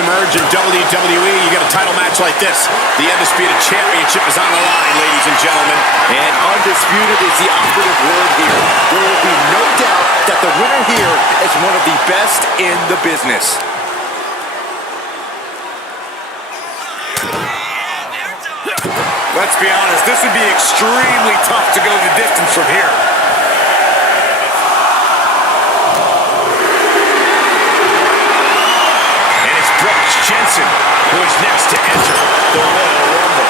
emerge in WWE, you get a title match like this. The Undisputed Championship is on the line, ladies and gentlemen. And undisputed is the operative word here. There will be no doubt that the winner here is one of the best in the business. Let's be honest, this would be extremely tough to go the distance from here. And it's Brooks Jensen who is next to enter the Royal Rumble.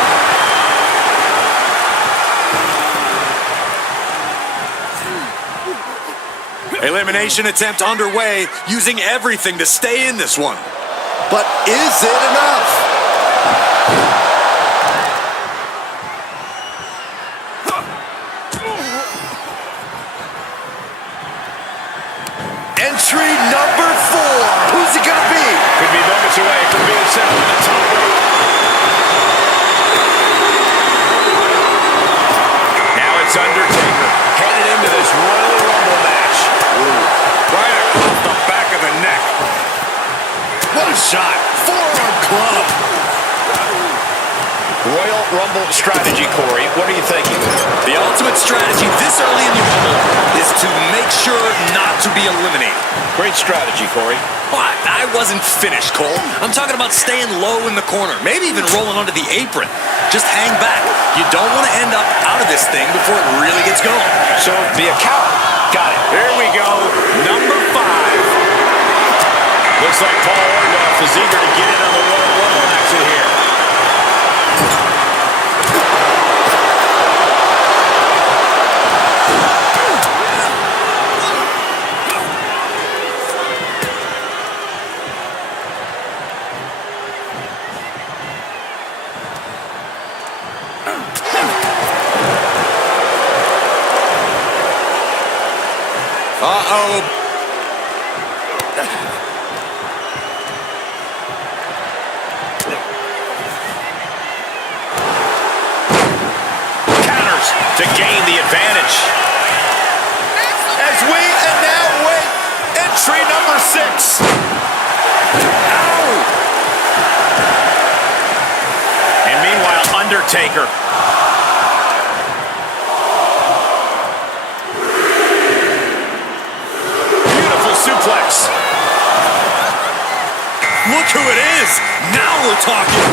Elimination attempt underway, using everything to stay in this one. But is it enough? Entry number 4. Who's it gonna be? Could be moments away from being sent on the top rope. Now it's Undertaker headed into this Royal Rumble match. Right across the back of the neck. What a shot. Forearm club. Royal Rumble strategy, Corey. What are you thinking? The ultimate strategy this early in the Rumble is to make sure not to be eliminated. Great strategy, Corey. What? I wasn't finished, Cole. I'm talking about staying low in the corner, maybe even rolling onto the apron. Just hang back. You don't want to end up out of this thing before it really gets going. So be a coward. Got it. Here we go. Number 5. Looks like Paul Orndorff is eager to get in on the Royal Rumble action here. Uh-oh. Counters to gain the advantage. As we now wait, entry number 6. Ow! And meanwhile, Undertaker. Suplex. Look who it is. Now we're talking.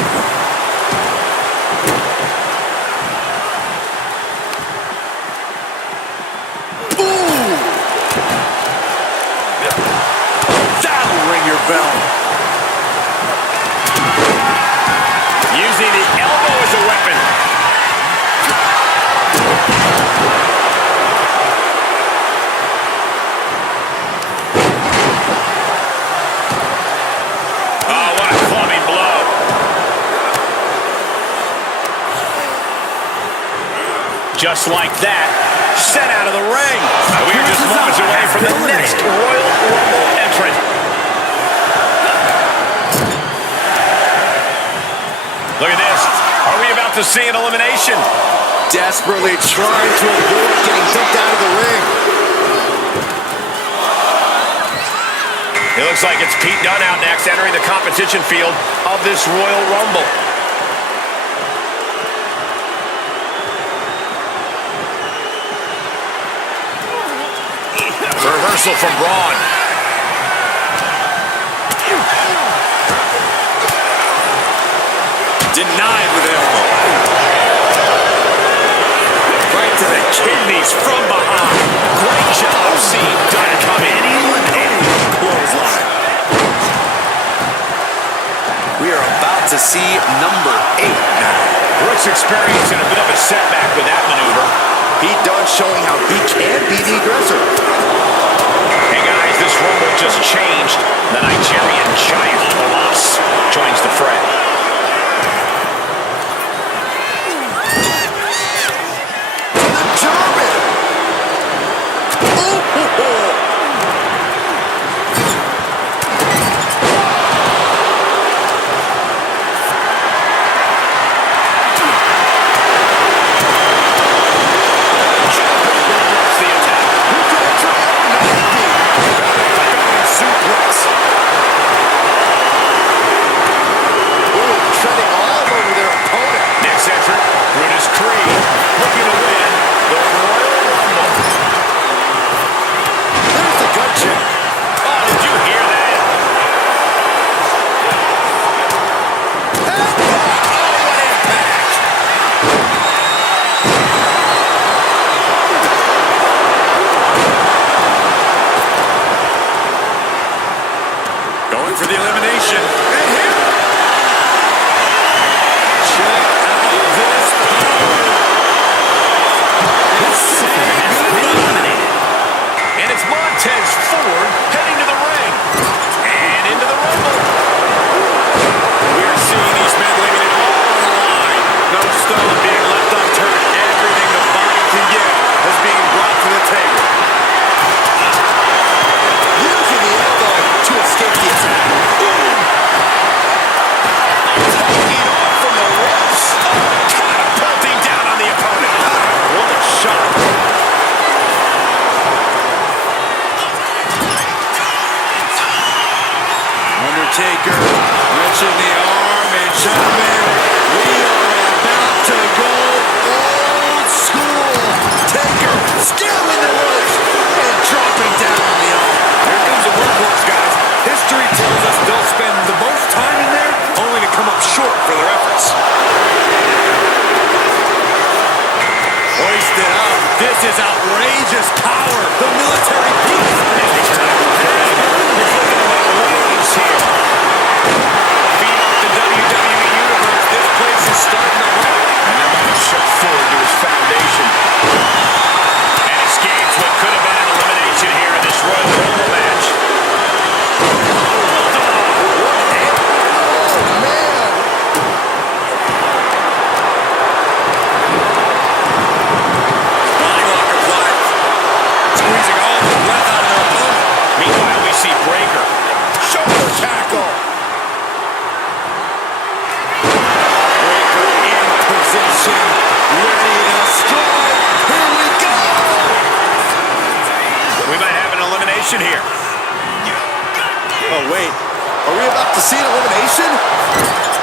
Ooh. That'll ring your bell. Using the elbow as a weapon. Just like that, sent out of the ring. We are just moments away from the next Royal Rumble entrant. Look at this. Are we about to see an elimination? Desperately trying to avoid getting dumped out of the ring. It looks like it's Pete Dunne out next, entering the competition field of this Royal Rumble. Reversal from Braun. Denied with elbow. Right to the kidneys from behind. Great job seeing Dunne come in. Clothesline. We are about to see number 8 now. Brooks experiencing a bit of a setback with that maneuver. Pete Dunne showing how he can be the aggressor. Hey guys, this Rumble just changed. The Nigerian giant Omos joins the fray. German. elimination. And here. Check out this power. And it's Montez Ford heading to the ring. And into the Rumble. We're seeing these men leaving it all on the line. No stone being left unturned. Everything the body can give is being brought to the table. Using the elbow to escape the attack. Taking off from the ropes. Catapulting down on the opponent. What a shot. Undertaker wrenching the arm, and gentlemen, we are about to go old school. Taker scaling the ropes and dropping down on the arm. Here comes the workhorse, guys. History tells us they'll spend the most time in there only to come up short for their efforts. Hoisted up. This is outrageous power. The military beat. Starting to rock. And they're going to shook forward to his foundation. And escapes what could have been an elimination here in this Royal Rumble match. Body lock applied. Squeezing all the breath out of their opponent. Meanwhile, we see Breaker. Shoulder tackle. Position, ready to strike. Here we go. We might have an elimination here. Oh, wait. Are we about to see an elimination?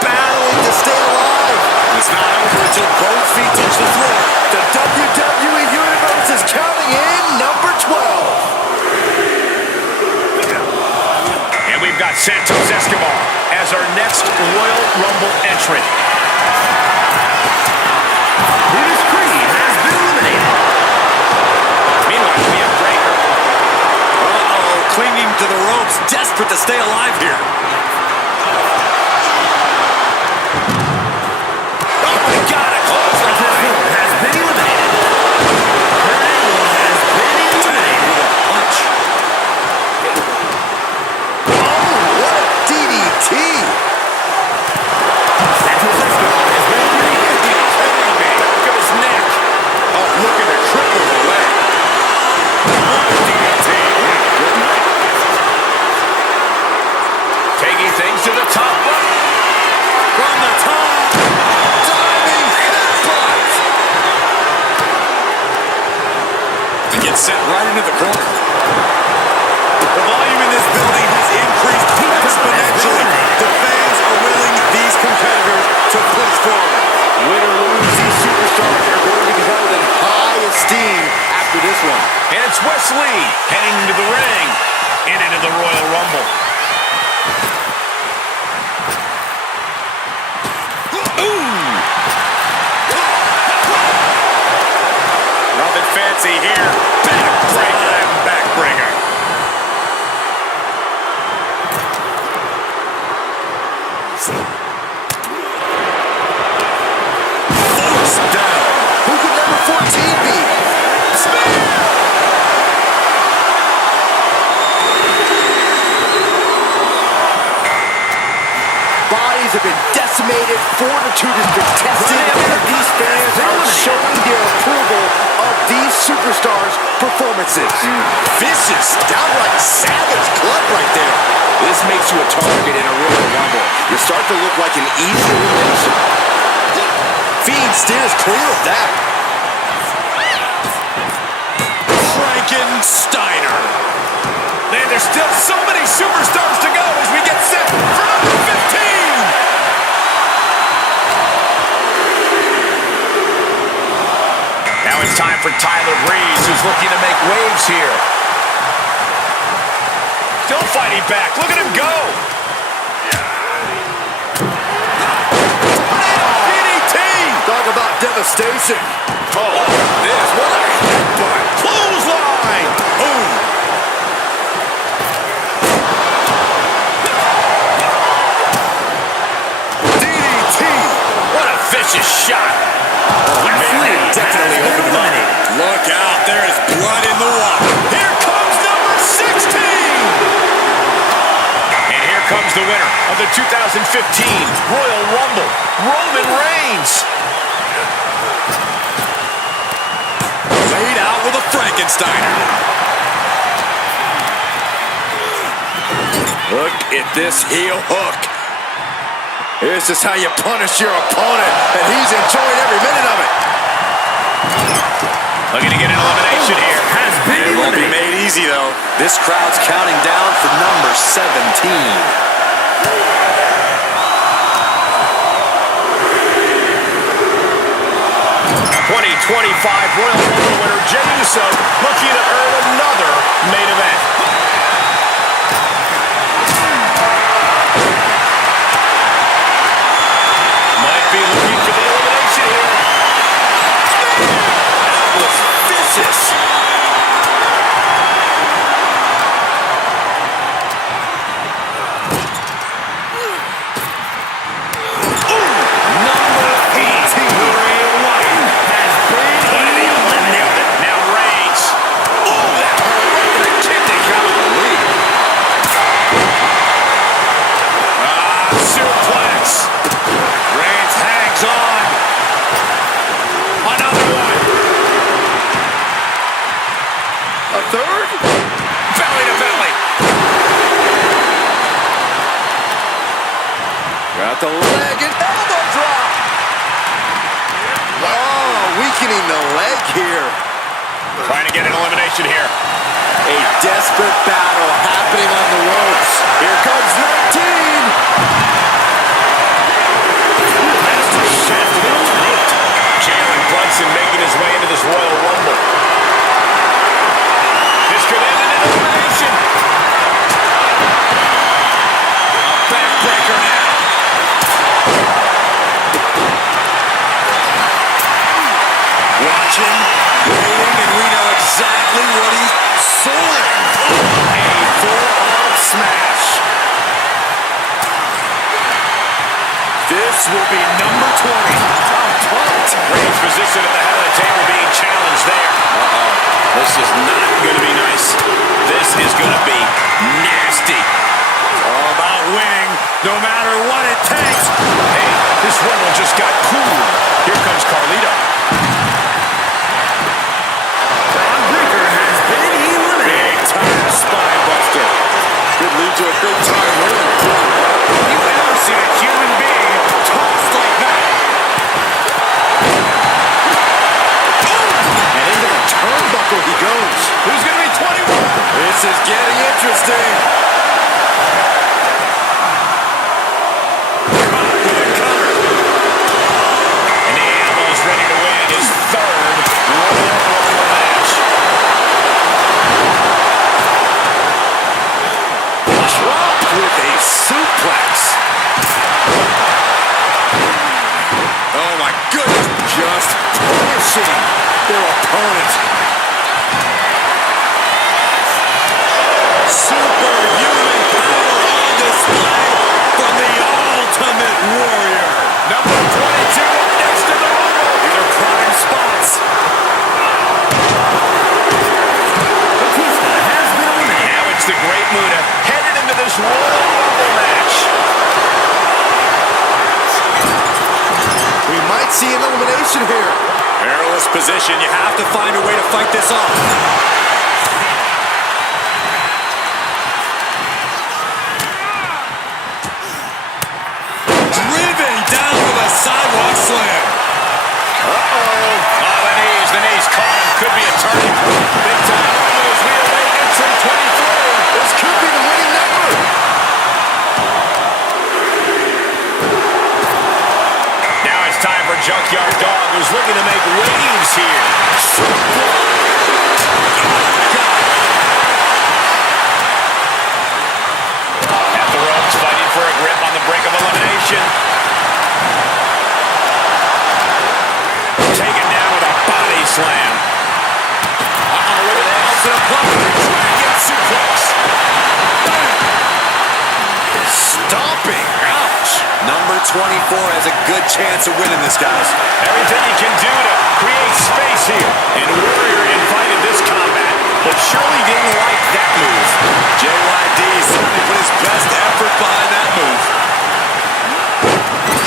Battling to stay alive. It's not over until both feet touch the floor. The WWE Universe is counting in number 12. And we've got Santos Escobar as our next Royal Rumble entrant. Brutus Creed has been eliminated. Meanwhile, we have Breaker. Uh-oh, clinging to the ropes, desperate to stay alive here. Oh my God, a clothesline has been eliminated. Kurt Angle has been eliminated with a punch. Oh, what a DDT. Santos Escobar has been eliminated. Look at his neck. Oh, looking to triple the leg. What a DDT. Good night. Taking things to the top rope. From the top, diving headbutt. And gets sent right into the corner. The volume in this building has increased exponentially. The fans are willing these competitors to push forward. Win or lose, these superstars are going to be held in high esteem after this one. And it's Wes Lee heading into the ring and into the Royal Rumble. Nothing fancy here. Backbreaker and backbreaker. Force down. Who could number 14 be? Spear. Bodies have been decimated, fortitude has been tested, and these fans are showing their approval of these superstars' performances. Vicious, downright savage club right there. This makes you a target in a Royal Rumble. You start to look like an easy elimination. Fiend steers clear of that. Frankensteiner. Man, there's still so many superstars to go as we get set for number 15. Now it's time for Tyler Breeze, who's looking to make waves here. Still fighting back. Look at him go. DDT. Talk about devastation. Oh, this. What a headbutt. Clothesline. Boom. there is blood in the water. Here comes number 16! And here comes the winner of the 2015 Royal Rumble, Roman Reigns. Laid out with a Frankensteiner. Look at this heel hook. This is how you punish your opponent, and he's enjoying every minute of it. Looking to get an elimination here. It won't be made easy, though. This crowd's counting down for number 17. 2025 Royal Rumble winner Jey Uso looking to earn another main event. Might be looking for the elimination here. That was vicious. Third? Belly to belly. Got the leg and elbow drop. Oh, weakening the leg here. Trying to get an elimination here. A desperate battle happening on the ropes. Here comes 19. Master Chef Jalen Brunson making his way into this Royal Rumble. This could end in an elimination. A backbreaker now. Watching, waiting, and we know exactly what he's soaring. A forearm smash. This will be number 20. Reigns' position at the head of the table being challenged there. This is not going to be nice. This is going to be nasty. All about winning, no matter what it takes. Hey, this Rumble just got cool. Here comes Carlito. Braun Breaker has been eliminated. Big time spine buster. Could lead to a big time win. You ever seen a human being tossed like that? And into the turnbuckle he goes. Who's going to be 21? This is getting interesting. And the Animal's ready to win his third Royal Rumble match. Dropped with a suplex. Oh my goodness. Just punishing their opponent. Superhuman power on display from the Ultimate Warrior. Number 22 up next in the Rumble. These are prime spots. Now it's the Great Muta headed into this Royal Rumble match. We might see an elimination here. Perilous position. You have to find a way to fight this off. Driven down with a sidewalk slam. Oh, the knees caught him. Could be a turning point. Big time Rumble as we await entry 23. This could be the winning number. Now it's time for Junkyard Dog, who's looking to make waves here. At the ropes, fighting for a grip on the brink of elimination. Taken down with a body slam. Look at that. Dragon suplex. Stomping. Ouch. Number 24 has a good chance of winning this, guys. Everything he can do to create space here. And Warrior invited this combat, but surely didn't like that move. JYD certainly put his best effort behind that move.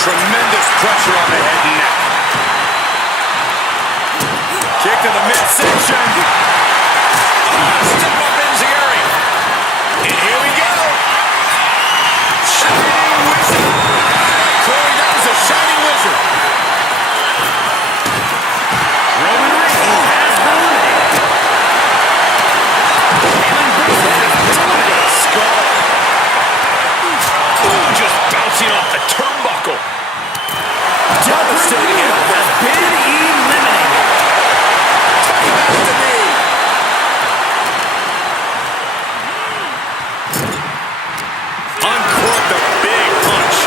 Tremendous pressure on the head and neck. Kick to the midsection. Step up Enziguri. And here we go. Shining Wizard. Corey, that was a shining wizard. Roman Reigns has been eliminated. Bayley Brooks has been eliminated. Skull. Ooh, just bouncing off the turnbuckle. Devastating elbow. Has been eliminated. Back to knee. Uncorked a big punch.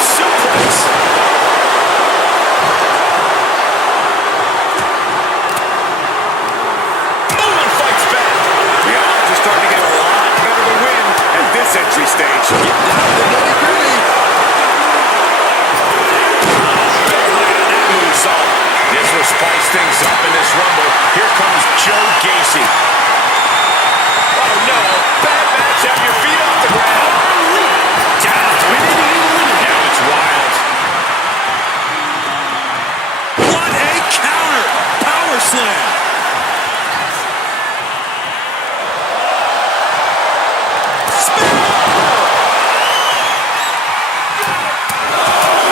Suplex. Boom, fights back. The odds are starting to get a lot better to win at this entry stage. Get down to the nitty-gritty. Behind on that moonsault. This will spice things up in this Rumble. Here comes Joe Gacy. Oh no, bad match. Have your feet off the ground. Down. Now it's wild. What a counter. Power slam.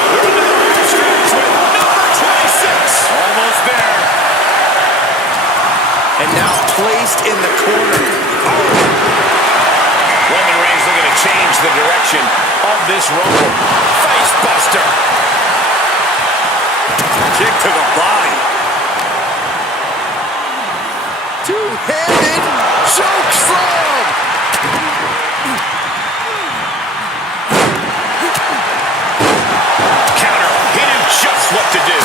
We're into the home stretch with number 26. Almost there. And now placed in the corner. Roman Reigns looking to change the direction of this Rumble. Face buster. Kick to the body. Two-handed choke slam. Counter. He knew just what to do.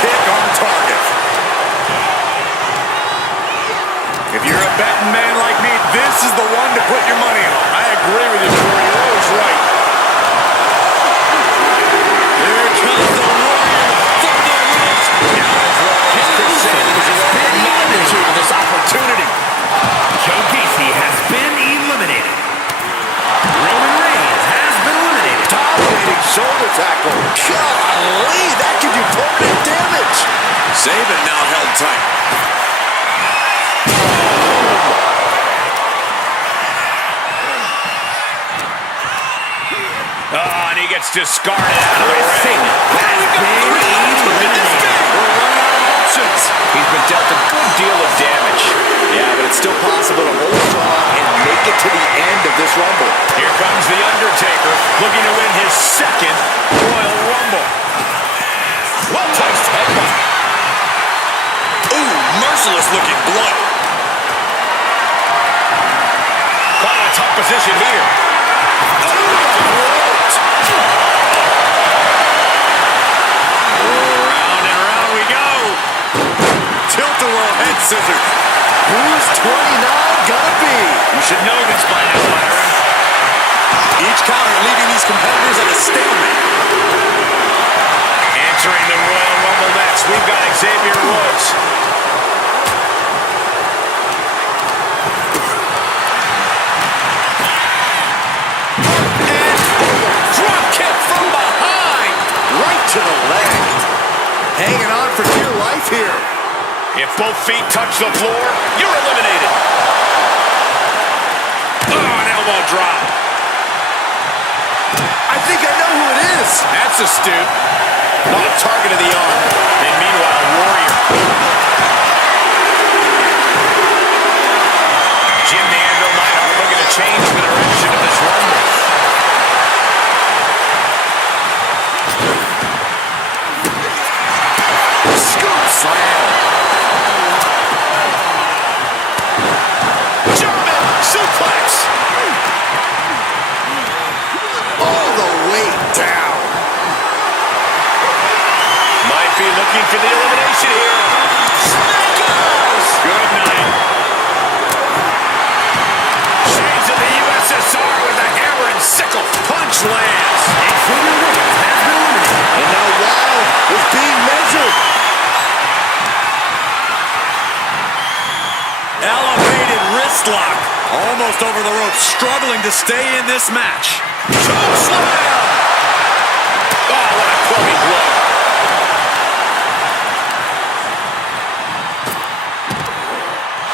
Kick on target. If you're a betting man like me, this is the one to put your money on. I agree with you, Corey. You're always right. Here comes the Warrior from the ridge. Now as Rollins crusading to the magnitude of this opportunity. Joe Gacy has been eliminated. Roman Reigns has been eliminated. Dominating shoulder tackle. Golly, that could do permanent damage. Saban now held tight. Oh, and he gets discarded out of the ring. Has been eliminated. We're running out of options. He's been dealt a good deal of damage. Yeah, but it's still possible to hold strong and make it to the end of this Rumble. Here comes The Undertaker, looking to win his second Royal Rumble. Well-placed headbutt. Ooh, merciless looking blood. Caught in a tough position here. Round and round we go. Tilt-a-whirl head scissors. Who's 29 gonna be? You should know this by now, Byron. Each counter leaving these competitors at a stalemate. Entering the Royal Rumble next, we've got Xavier Woods. Drop kick from behind. Right to the leg. Hanging on for dear life here. If both feet touch the floor, you're eliminated. Oh, an elbow drop. I think I know who it is. That's astute. On a target of the arm. And meanwhile, Warrior. Jim the Anvil Neidhart looking to change the direction of this Rumble. Scoop slam. Jump punch lands. Xavier Woods has been eliminated. And now Wild is being measured. Elevated wrist lock. Almost over the rope, struggling to stay in this match. Choke slam. Oh, what a clubbing blow.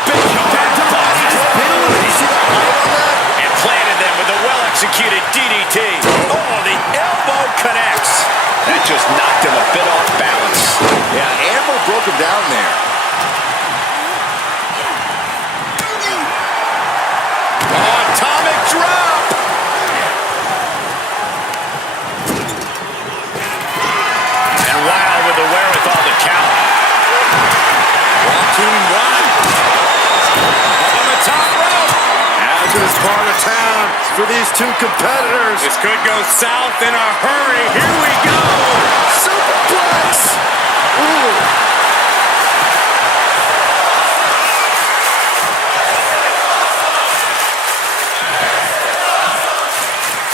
Big impact body has been eliminated. And planted them with a well-executed DDT. Oh, the elbow connects. That just knocked him a bit off balance. Yeah, Amber broke him down there. Atomic drop. And Wild with the wherewithal to count. Raccoon one. On the top rope. Hazardous part of town for these two competitors. This could go south in a hurry. Here we go. Superplex. Ooh.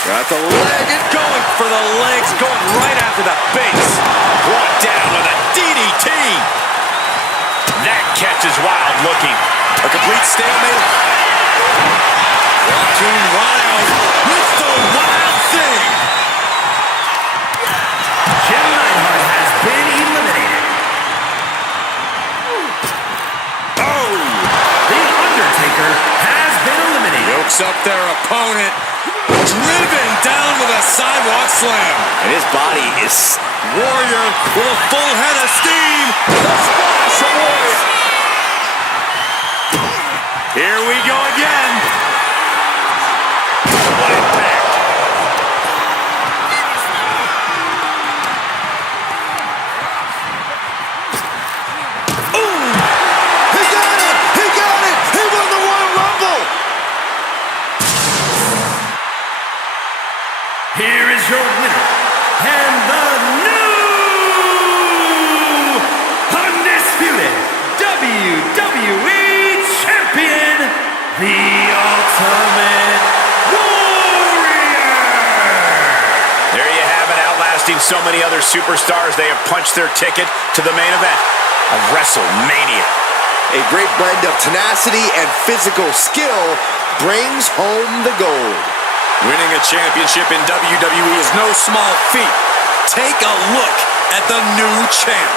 Got the leg and going for the legs, going right after the base. Brought down with a DDT. That catches Wild looking. A complete stalemate. Raccoon Wild with the wild thing. Jim Neidhart has been eliminated. Oh! The Undertaker has been eliminated. Yokes up their opponent. Driven down with a sidewalk slam. And his body is... Warrior with a full head of steam. The splash of Warrior. Here we go again. What impact. Ooh! He got it! He got it! He won the Royal Rumble! Here is your winner, and the new undisputed WWE Champion, the Ultimate Warrior! There you have it, outlasting so many other superstars. They have punched their ticket to the main event of WrestleMania. A great blend of tenacity and physical skill brings home the gold. Winning a championship in WWE is no small feat. Take a look at the new champ.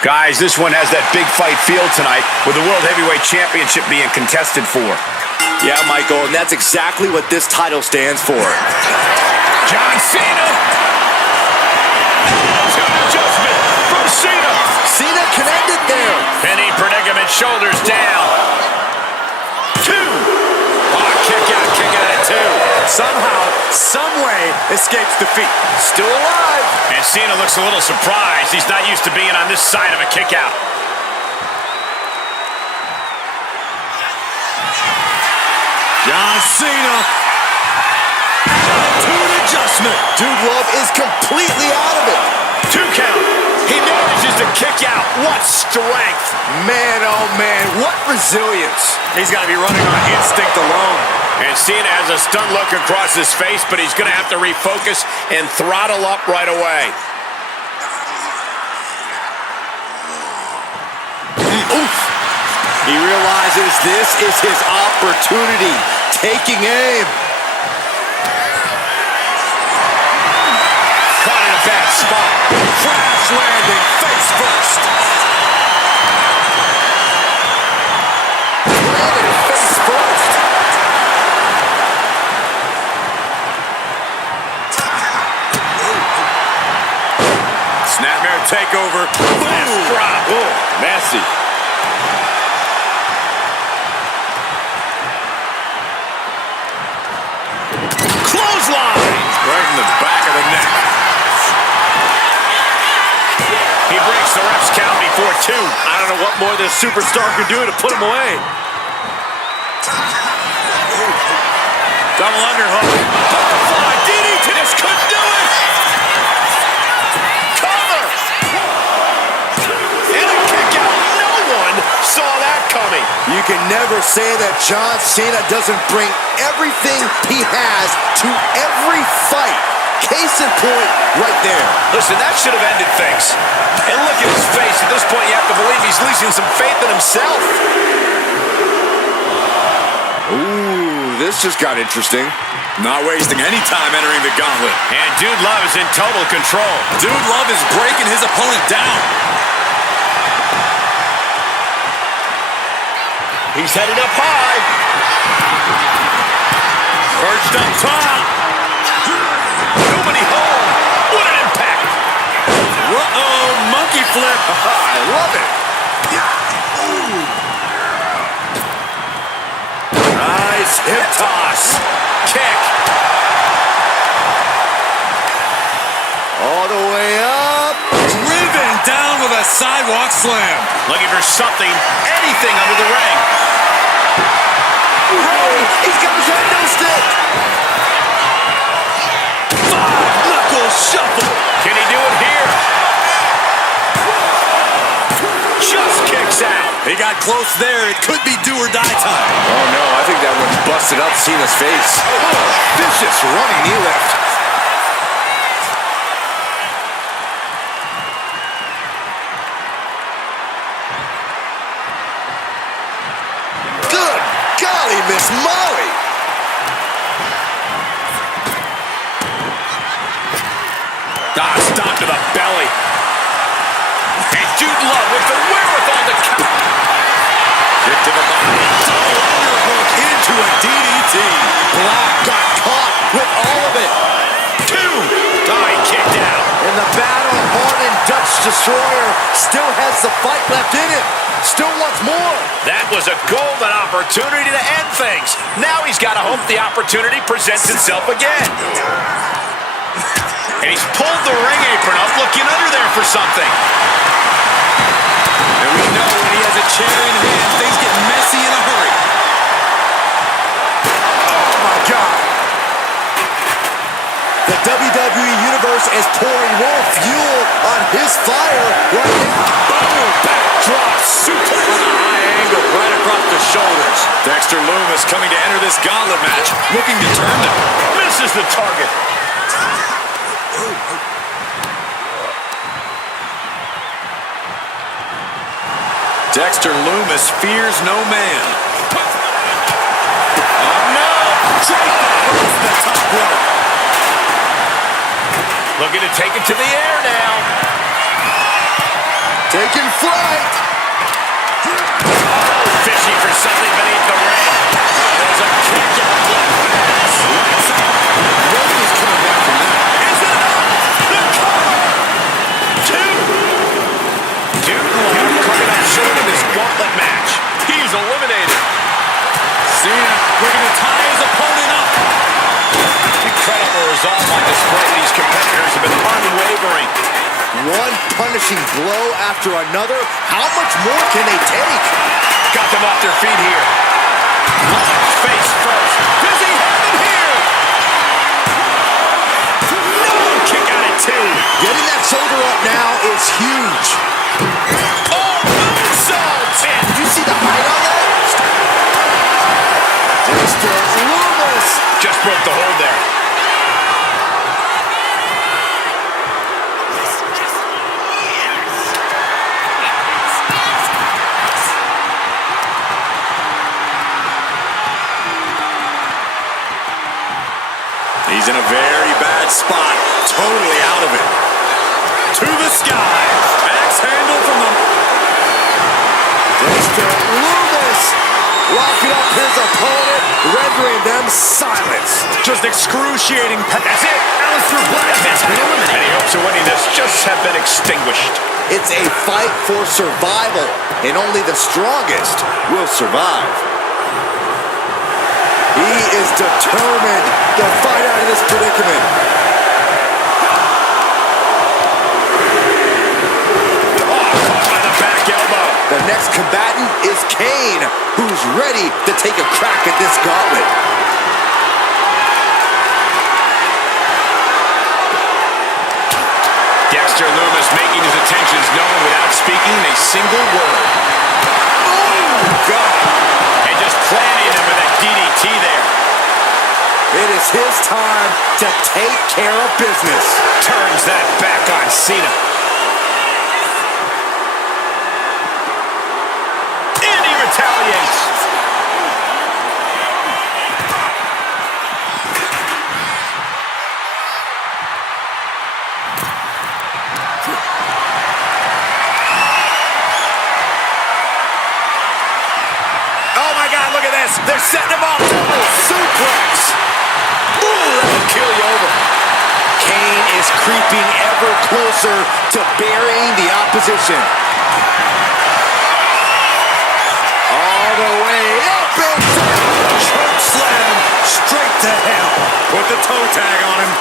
Guys, this one has that big fight feel tonight with the World Heavyweight Championship being contested for. Yeah, Michael, and that's exactly what this title stands for. John Cena. Adjustment from Cena. Cena connected there. Penny predicament, shoulders down. 2. Oh, kick out at 2. Somehow, someway, escapes defeat. Still alive. And Cena looks a little surprised. He's not used to being on this side of a kick out. John Cena. Attitude adjustment. Dude Love is completely out of it. 2 count. He manages to kick out. What strength. Man, oh man, what resilience. He's got to be running on instinct alone. And Cena has a stunned look across his face, but he's going to have to refocus and throttle up right away. Oof. He realizes this is his opportunity. Taking aim. Caught in a bad spot. Crash landing face first. Landed face first. Snapmare takeover. Last drop. Oh, messy. Clothesline. Right in the back of the neck. He breaks the ref's count before 2. I don't know what more this superstar can do to put him away. Double underhook. Butterfly DDT. This could do it. Cover. And a kick out. No one saw that coming. You can never say that John Cena doesn't bring everything he has to every fight. Case in point, right there. Listen, that should have ended things. And look at his face. At this point, you have to believe he's losing some faith in himself. Ooh, this just got interesting. Not wasting any time entering the gauntlet. And Dude Love is in total control. Dude Love is breaking his opponent down. He's headed up high. Perched up top. Nobody home. What an impact. Uh-oh, monkey flip. I love it. Nice hip toss. Kick. All the way up. Driven down with a sidewalk slam. Looking for something, anything under the ring. Hey, he's got his head no stick. 5-knuckle shuffle. Can he do it here? Just kicks out. He got close there. It could be do or die time. Oh no, I think that one busted up Cena's face. Vicious running knee lift. Good golly, Miss Molly. Stop to the belly. And Dude Love with the wherewithal to count. Kick to the body. Double underhook into a DDT. Black got caught with all of it. 2. He kicked out. And the battle-hardened Dutch Destroyer still has the fight left in him. Still wants more. That was a golden opportunity to end things. Now he's got to hope the opportunity presents itself again. And he's pulled the ring apron up, looking under there for something. And we know when he has a chair in hand, things get messy in a hurry. Oh, my God. The WWE Universe is pouring more fuel on his fire right now. Boom! Backdrop suplex on a high angle right across the shoulders. Dexter Lumis coming to enter this gauntlet match, looking determined. Misses the target. Dexter Lumis fears no man. Oh, no! The top rope. Looking to take it to the air now. Taking flight. Oh, fishing for something beneath the ring. There's a kick out. Nobody's coming back from that. Is it enough? The cover! Two will have coming up short in this gauntlet match. He's eliminated. Cena looking to tie his opponent up. Incredible resolve on display. These competitors have been unwavering. One punishing blow after another. How much more can they take? Got them off their feet here. Launch face first. Does he have it here? No! Kick out at two. Getting that shoulder up now is huge. Oh, moonsault! Did you see the height on that? Mr. Loomis. Just broke the hold there. He's in a very bad spot. Totally out of it. To the sky. Axe handle from the... Mr. Loomis locking up his opponent, rendering them silence. Just excruciating. That's it. Aleister Black has been eliminated. Any hopes of winning this just have been extinguished. It's a fight for survival, and only the strongest will survive. He is determined to fight out of this predicament. Caught by the back elbow. The next combatant is Kane, who's ready to take a crack at this gauntlet. Dexter Loomis making his intentions known without speaking a single word. Oh, God. And just planting him with that DDT there. It is his time to take care of business. Turns that back on Cena. And he retaliates. Oh my God, look at this. They're setting him up. Double suplex. Ooh, that'll kill you over. Kane is creeping ever closer to burying the opposition. All the way up and down. Choke slam straight to hell. Put the toe tag on him.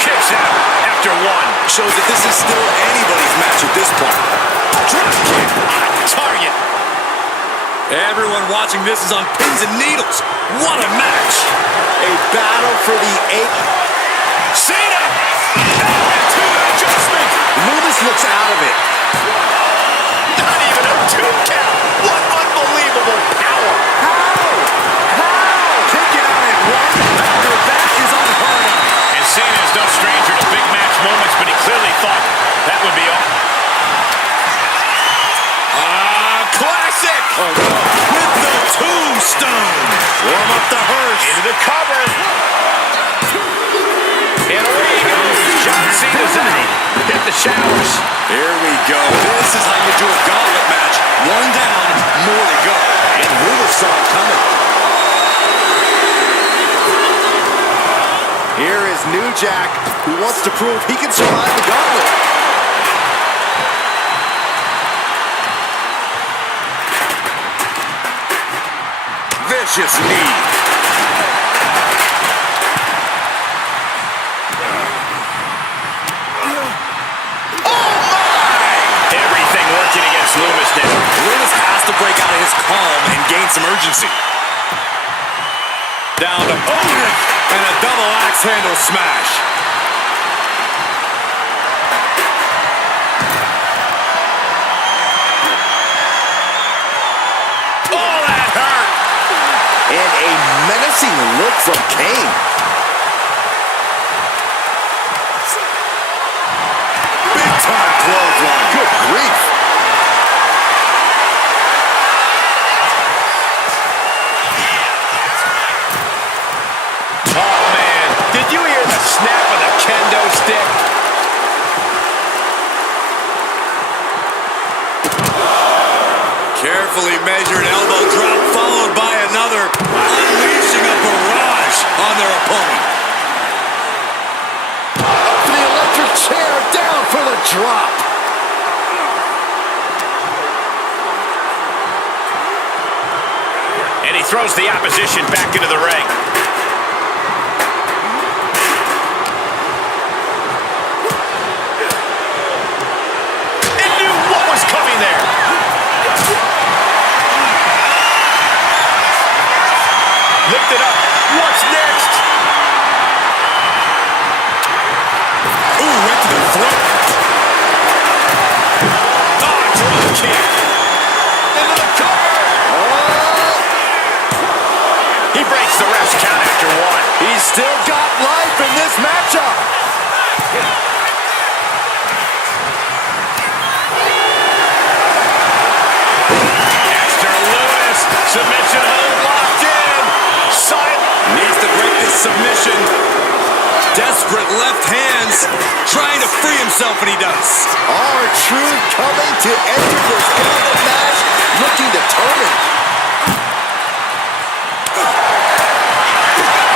Kicks out after one. Shows that this is still anybody's match at this point. Drop kick on target. Everyone watching this is on pins and needles. What a match. A battle for the eighth. Cena! Into an adjustment. Loomis looks out of it. Not even a 2 count. What unbelievable power. Kicking out at one after that is unheard of. And Cena is no stranger to big match moments, but he clearly thought that would be all. Classic! Oh, no. With the tombstone. Warm up the hearse. Into the cover. And away he goes. John Cena's out. Hit the showers. Here we go. This is how you do a gauntlet match. One down, more to go. And Loomis saw it coming. Here is New Jack, who wants to prove he can survive the gauntlet. Vicious knee. Everything working against Loomis now. Loomis has to break out of his calm and gain some urgency. Down to Odin and a double axe handle smash. Oh, that hurt. And a menacing look from Kane. Big time clothesline. Good grief. Oh, man. Did you hear the snap of the kendo stick? carefully measured elbow drop followed by another, unleashing a barrage on their opponent. Up to the electric chair, down for the drop. And he throws the opposition back into the ring. It knew what was coming there. Lift it up. What's next? Ooh, went to the throat. Oh, drop kick. Into the cover. He breaks the ref's count after one. He's still got life in this matchup. Dexter Lewis, submission hold locked in. Needs to break this submission. Desperate left hands, trying to free himself, and he does. R-Truth coming to enter this gauntlet match, looking determined.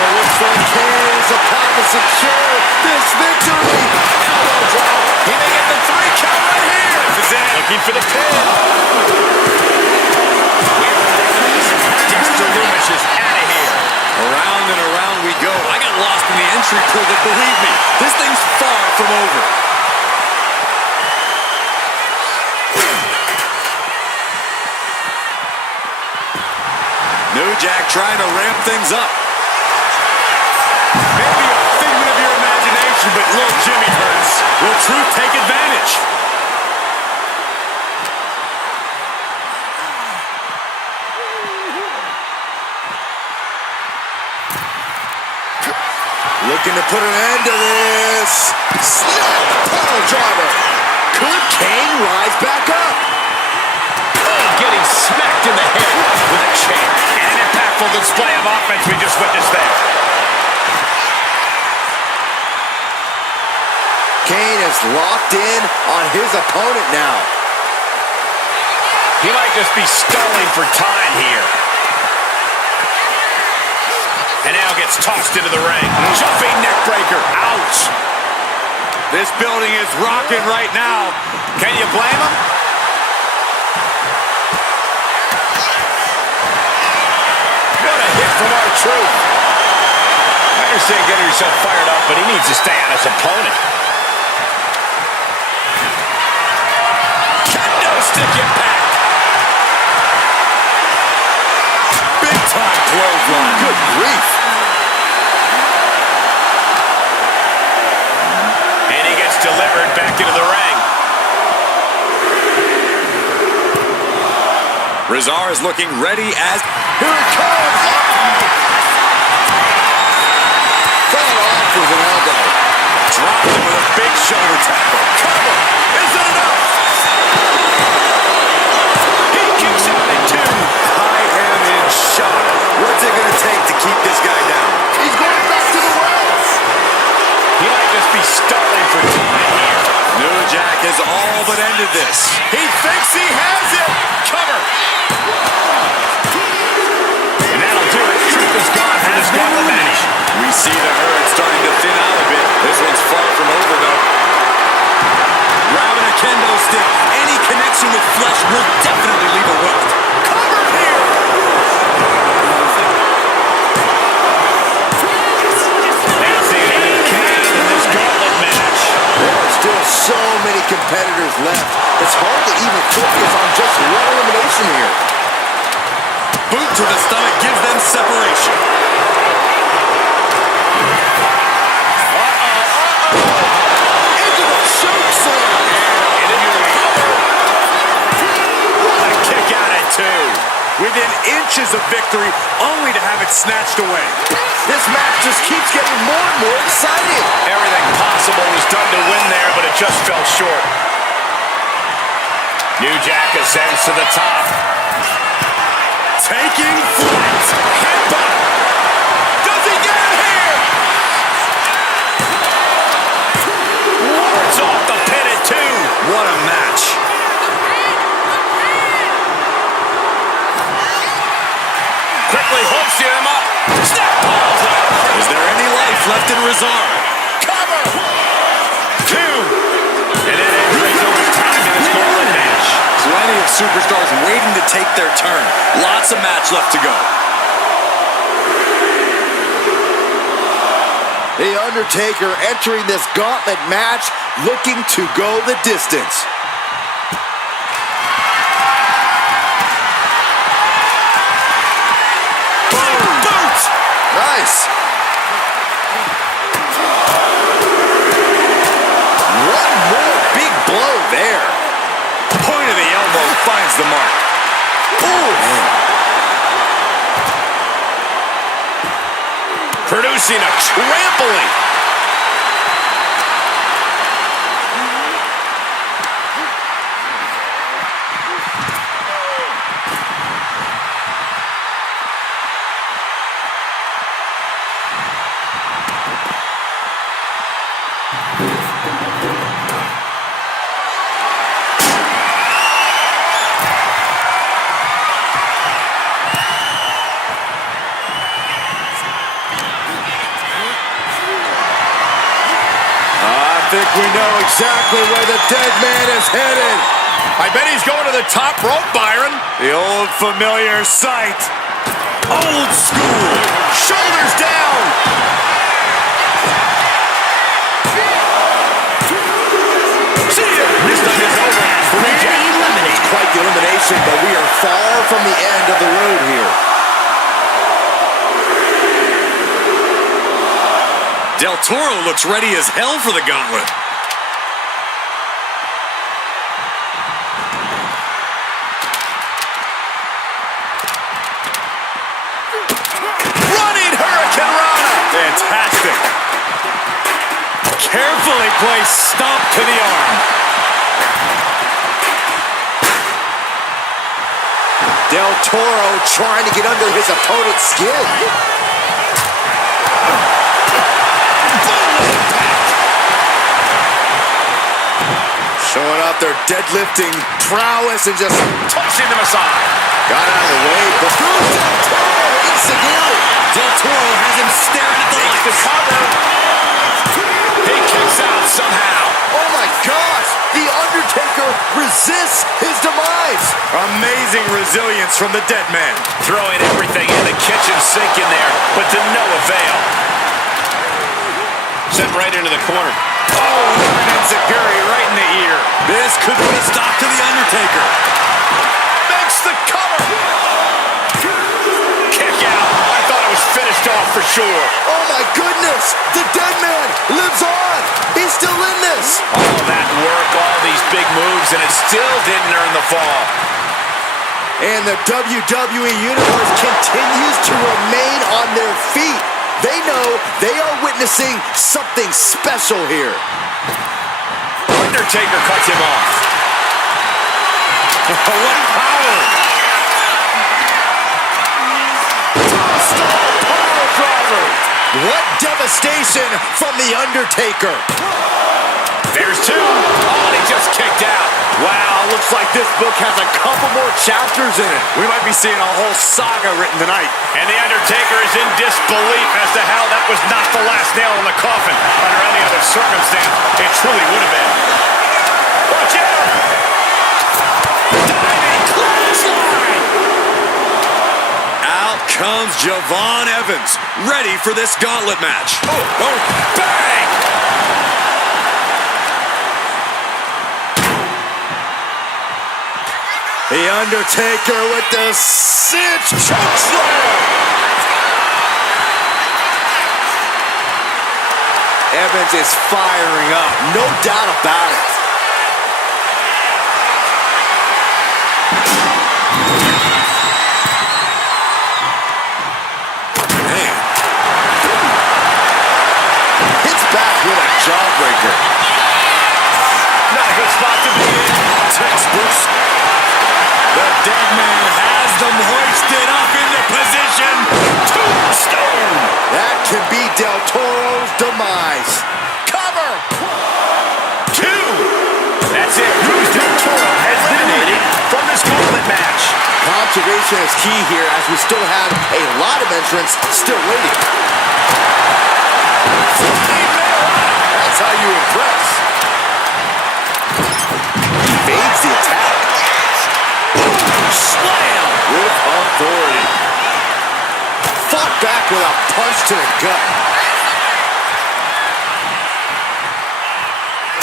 It looks like Kane is about to secure this victory. Elbow drop. He may get the 3 count right here. This is it. Looking for the pin. Dexter Lewis is out of here. Around and around we go. I got lost in the entry pool, but believe me, this thing's far from over. New Jack trying to ramp things up. Maybe a figment of your imagination, but little Jimmy hurts. Will Truth take advantage? Looking to put an end to this. Snap! Power driver. Could Kane rise back up? Oh, getting smacked in the head with a chair. An impactful display of offense we just witnessed there. Kane is locked in on his opponent now. He might just be stalling for time here. And now gets tossed into the ring. Jumping neck breaker. Ouch. This building is rocking right now. Can you blame him? What a hit from R-Truth. I understand getting yourself fired up, but he needs to stay on his opponent. Kendo stick impact. Big time clothesline. Good grief. And he gets delivered back into the ring. Rezar is looking ready as... Here it comes. Fell off with an elbow. Dropped him with a big shoulder tackle. Cover. Is it enough? He kicks out at 2. I am in shock. What's it going to take to keep this guy down? He's going back to the wells. He might just be stalling for time here. New Jack has all but ended this. He thinks he has it. Cover. And that'll do it. Truth is gone for this gauntlet match. We see the herd starting to thin out a bit. This one's far from over, though. Grabbing a kendo stick. Any connection with flesh will definitely leave a welt. Cover here. That's the end of Kane in this gauntlet match. There are still so many competitors left. It's hard to even focus on just one elimination here. Boot to the stomach gives them separation. Into the choke slam. And into the cover. What a kick out at 2. Within inches of victory, only to have it snatched away. This match just keeps getting more and more exciting. Everything possible was done to win there, but it just fell short. New Jack ascends to the top. Taking flight. Headbutt. Does he get it here? Wards off the pin at 2. What a match. life left in reserve. Cover! 2. And it ends race overtime in this gauntlet match. Plenty of superstars waiting to take their turn. Lots of match left to go. The Undertaker entering this gauntlet match looking to go the distance. Boot! Nice. One more big blow there. Point of the elbow finds the mark. Ooh. Producing a trampling. I think we know exactly where the dead man is headed. I bet he's going to the top rope, Byron. The old familiar sight. Old school. Shoulders down. See ya. This time is over. It's quite the elimination, but we are far from the end of the road here. Del Toro looks ready as hell for the gauntlet. Running Hurricane Rana. Fantastic. Carefully placed stomp to the arm. Del Toro trying to get under his opponent's skin. Showing off their deadlifting prowess and just Tossing them aside. got out of the way. But Del Toro insignificant. Del Toro has him staring at the Makes the lights. cover. He kicks out somehow. Oh my gosh! The Undertaker resists his demise. Amazing resilience from the dead man. Throwing everything in the kitchen sink in there, but to no avail. Sent right into the corner. Oh, an enziguri right in the ear. This could put a stop to the Undertaker. Makes the cover. Kick out. I thought it was finished off for sure. Oh my goodness! The dead man lives on. He's still in this. All that work, all these big moves, and it still didn't earn the fall. And the WWE Universe continues to remain on their feet. They know they are witnessing something special here. Undertaker cuts him off. What power! Star power driver. What devastation from the Undertaker. There's 2. Oh, and he just kicked out. Wow, looks like this book has a couple more chapters in it. We might be seeing a whole saga written tonight. And the Undertaker is in disbelief as to how that was not the last nail in the coffin. Under any other circumstance, it truly would have been. Watch out! Diving clothesline! Out comes Javon Evans, ready for this gauntlet match. Oh, bang! The Undertaker with the cinch chokeslam. Evans is firing up, no doubt about it. Man. Hits back with a jawbreaker. Not a good spot to be in. Textbooks. The dead man has them hoisted up into position. Tombstone! That can be Del Toro's demise. Cover! 2! That's it. Cruz Del Toro has eliminated from this gauntlet match. Conservation is key here as we still have a lot of entrants still waiting. That's how you impress. Evades the attack. Slam! With authority. Fought back with a punch to the gut.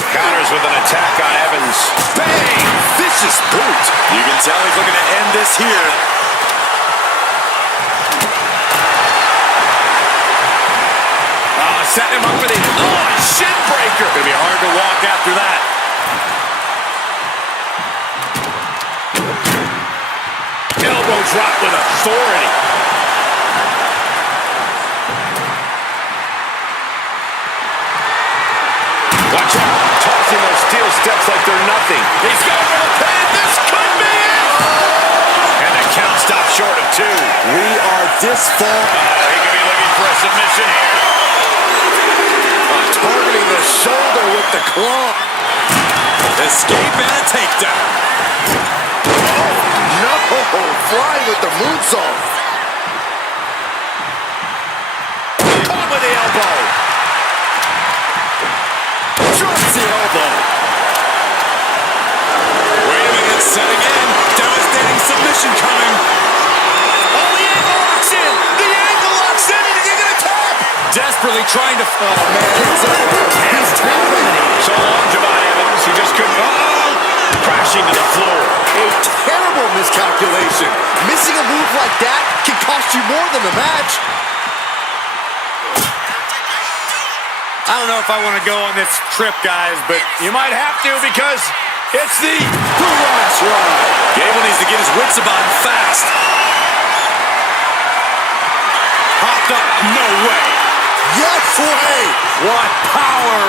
Counters with an attack on Evans. Bang! Vicious boot. You can tell he's looking to end this here. Setting him up for the shin breaker. Gonna be hard to walk after that. Elbow drop with authority. Watch out. Tossing those steel steps like they're nothing. He's going for the pin. This could be it. And the count stops short of 2. We are this far. He could be looking for a submission here. Targeting the shoulder with the claw. Escape and a takedown. No! Flying with the moonsault. Caught with the elbow. Drops the elbow. Wait a minute, setting in. Devastating submission coming. Oh, the ankle locks in. The ankle locks in, and he's going to tap. Desperately trying to... Oh, man, it's over. He's tapping. So long, Javon Evans. He just couldn't... crashing to the floor. A terrible miscalculation. Missing a move like that can cost you more than the match. I don't know if I want to go on this trip, guys, but You might have to because it's the... That's right. Gable needs to get his wits about him fast. Popped up. No way. Yes way. What power.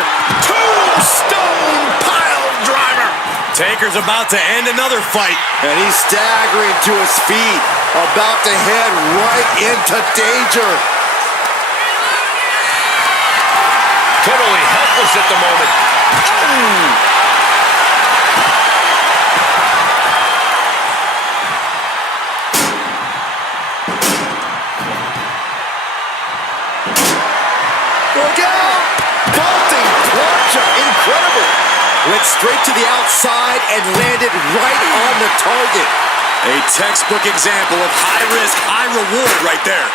Tombstone pile driver. Taker's about to end another fight. And he's staggering to his feet, about to head right into danger. Totally helpless at the moment. Look out! Vaulting plancha, incredible. Went straight to the outside and landed right on the target. A textbook example of high risk, high reward right there.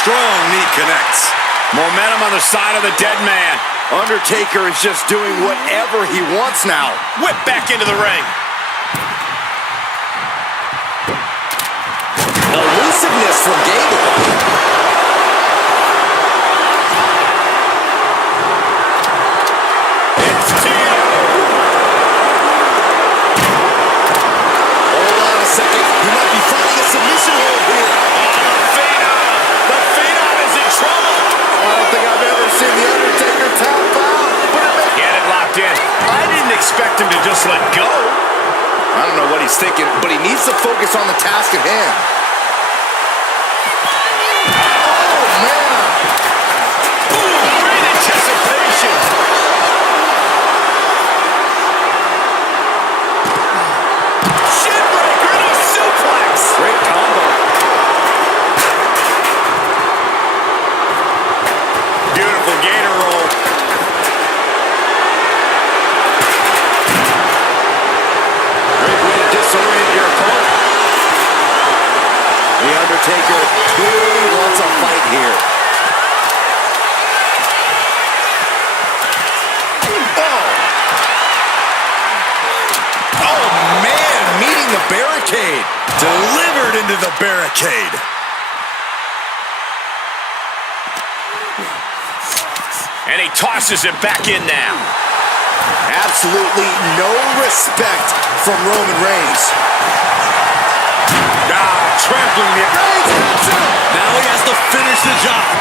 Strong knee connects. Momentum on the side of the dead man. Undertaker is just doing whatever he wants now. Whip back into the ring. Elusiveness from Gable. Hold on a second. He might be finding a submission hold here. The Phenom is in trouble. I don't think I've ever seen The Undertaker tap out. Get it locked in. I didn't expect him to just let go. I don't know what he's thinking, but he needs to focus on the task at hand. Oh, man. Great anticipation. Shin breaker into a suplex. Great combo. Beautiful gator roll. Great way to disorient your opponent. The Undertaker clearly wants a fight here. Oh, man, meeting the barricade. Delivered into the barricade. And he tosses it back in now. Absolutely no respect from Roman Reigns. Trampling the... Now he has to finish the job.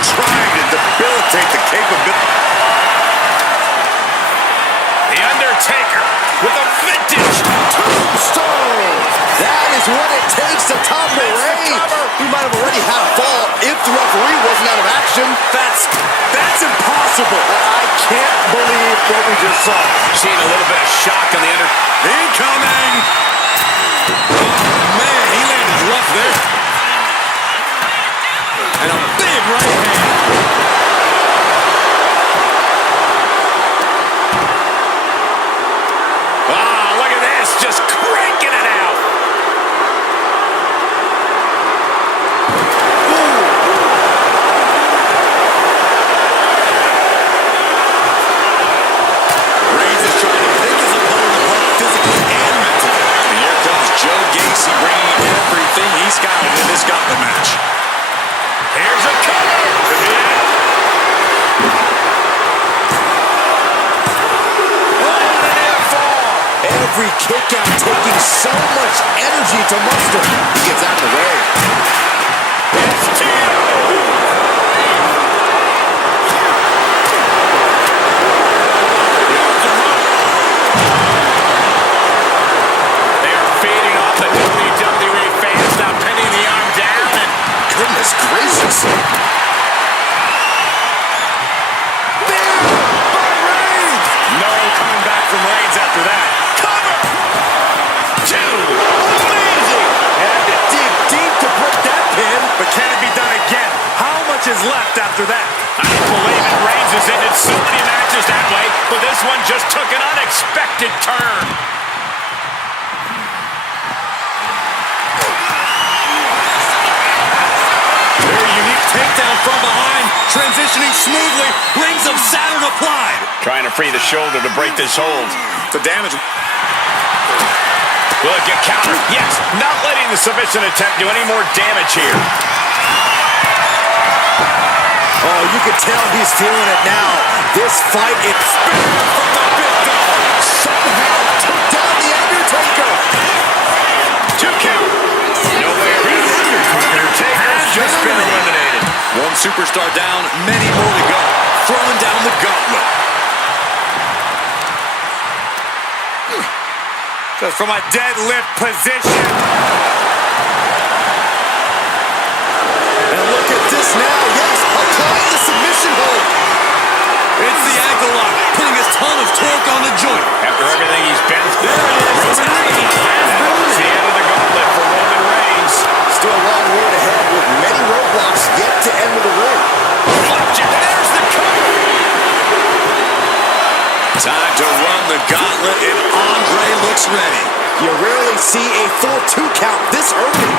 Trying to debilitate the capability. The Undertaker with a vintage Tombstone. That is what it takes to topple Reigns. He might have already had a fall if the referee wasn't out of action. That's impossible. I can't believe what we just saw. Seeing a little bit of shock on the Incoming. Oh, man, he landed rough there. and a big right hand. Look at this, just cranking it out. Reigns is trying to pick his opponent apart physically and mentally. And here comes Joe Gacy bringing everything he's got into this gauntlet match. Here's a cover. Every kick out taking so much energy to muster. He gets out of the way. They are feeding off the WWE fans, now pinning the arm down, and Goodness gracious. no coming back from Reigns after that. Cover! Two! Amazing! Had to dig deep to put that pin. But can it be done again? How much is left after that? I don't believe it. Reigns has ended so many matches that way, but this one just took an unexpected turn. Very unique takedown from behind, transitioning smoothly, rings of Saturn applied. Trying to free the shoulder to break this hold. The damage. Will it get countered? Yes, not letting the submission attempt do any more damage here. Oh, you can tell he's feeling it now. This fight, it's from the big dog. Somehow took down The Undertaker. 2 count. Nowhere. Undertaker's just been eliminated. One superstar down, many more to go. Throwing down the gauntlet. Just from a deadlift position. And look at this now. Yes, applying the submission hold. It's the ankle lock, putting a ton of torque on the joint. After everything he's been through, There it is. Roman Reigns has been it's the end of the gauntlet for Roman Reigns. Still a long road ahead with many roadblocks yet to enter the ring. Flapjack, there's the cover. Time to run the gauntlet, and Andre looks ready. You rarely see a full 2 count this early.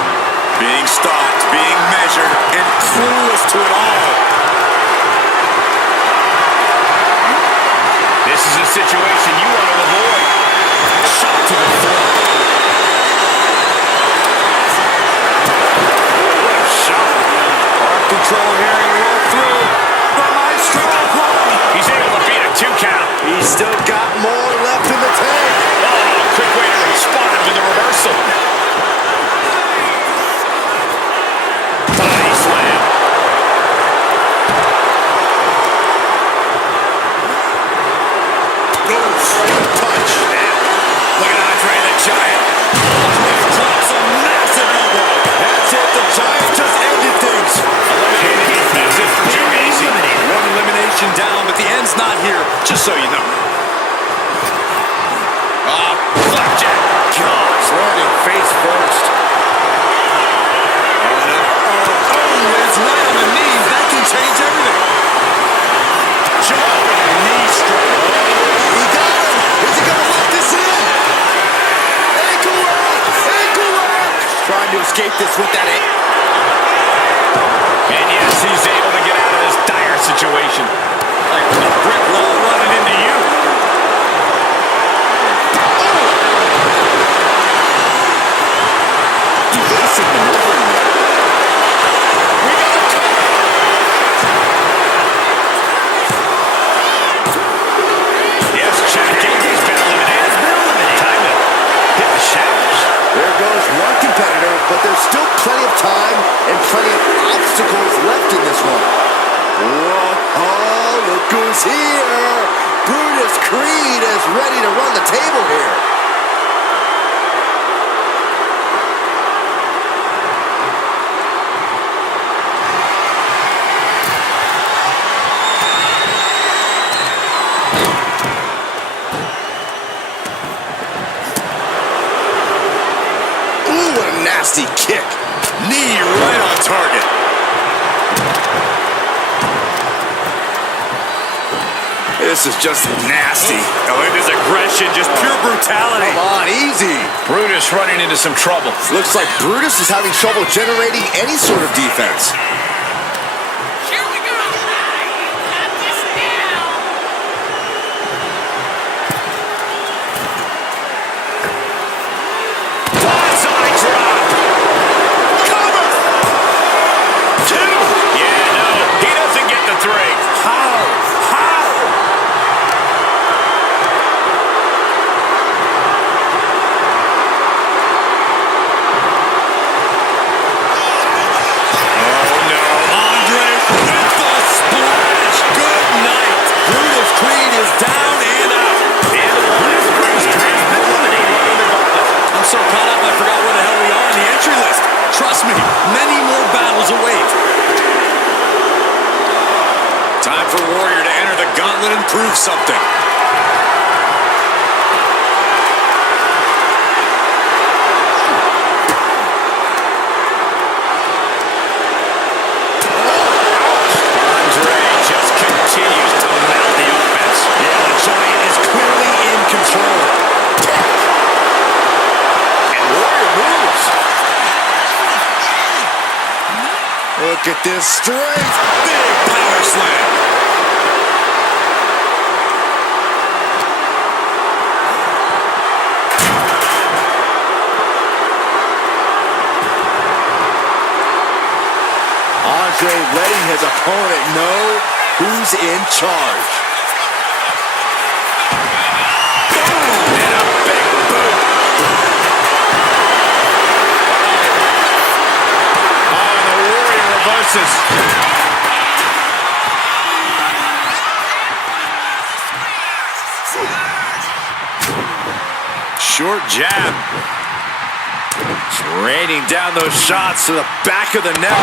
Being stalked, being measured, and clueless to it all. This is a situation you want to avoid. Shot to the throat. What a shot. Arm control here and roll through. The Maestro apply. He's able to beat a 2 count. He's still got more left in the tank. Oh, quick way to respond to the reversal. Body slam. Punch. Look at Andre the Giant. Drops a massive elbow. That's it. The Giant just ended things. That's it for Joe Gacy. One elimination down, but the end's not here, just so you know. Flapjack. Gosh, landing face first. Lands right on the knee. That can change everything. Knee strike. He got him. Is he going to lock this in? Ankle lock. Ankle lock. Trying to escape this with that ankle. And yes, he's able to get out of this dire situation. Like a brick wall running into you. Evasive maneuvering there. We got a cover. Yes, Chad Gacy's been eliminated. Time to hit the shadows. There goes one competitor, but there's still plenty of time and plenty of obstacles left in this one. Whoa, oh, look who's here. Brutus Creed is ready to run the table here. Ooh, what a nasty kick. Knee right on target. This is just nasty. Oh, look at this aggression, just pure brutality. Come on, easy. Brutus running into some trouble. Looks like Brutus is having trouble generating any sort of defense. Here we go. Got this now. Bonsai drop. Cover. 2. Yeah, no, he doesn't get the 3. How? Oh, no. Andre with the splash. Good night. Brutus Creed is down and out. And the last Brutus has been eliminated. I'm so caught up, I forgot where the hell we are on the entry list. Trust me, many more battles await. Time for Warrior to enter the gauntlet and prove something. Andre just continues to mount the offense. Yeah, the Giant is clearly in control. And Warrior moves. Look at this strength. Big power slam. Andre letting his opponent know who's in charge. And a big boot. Oh, and the Warrior reverses. Short jab. Just raining down those shots to the back of the net.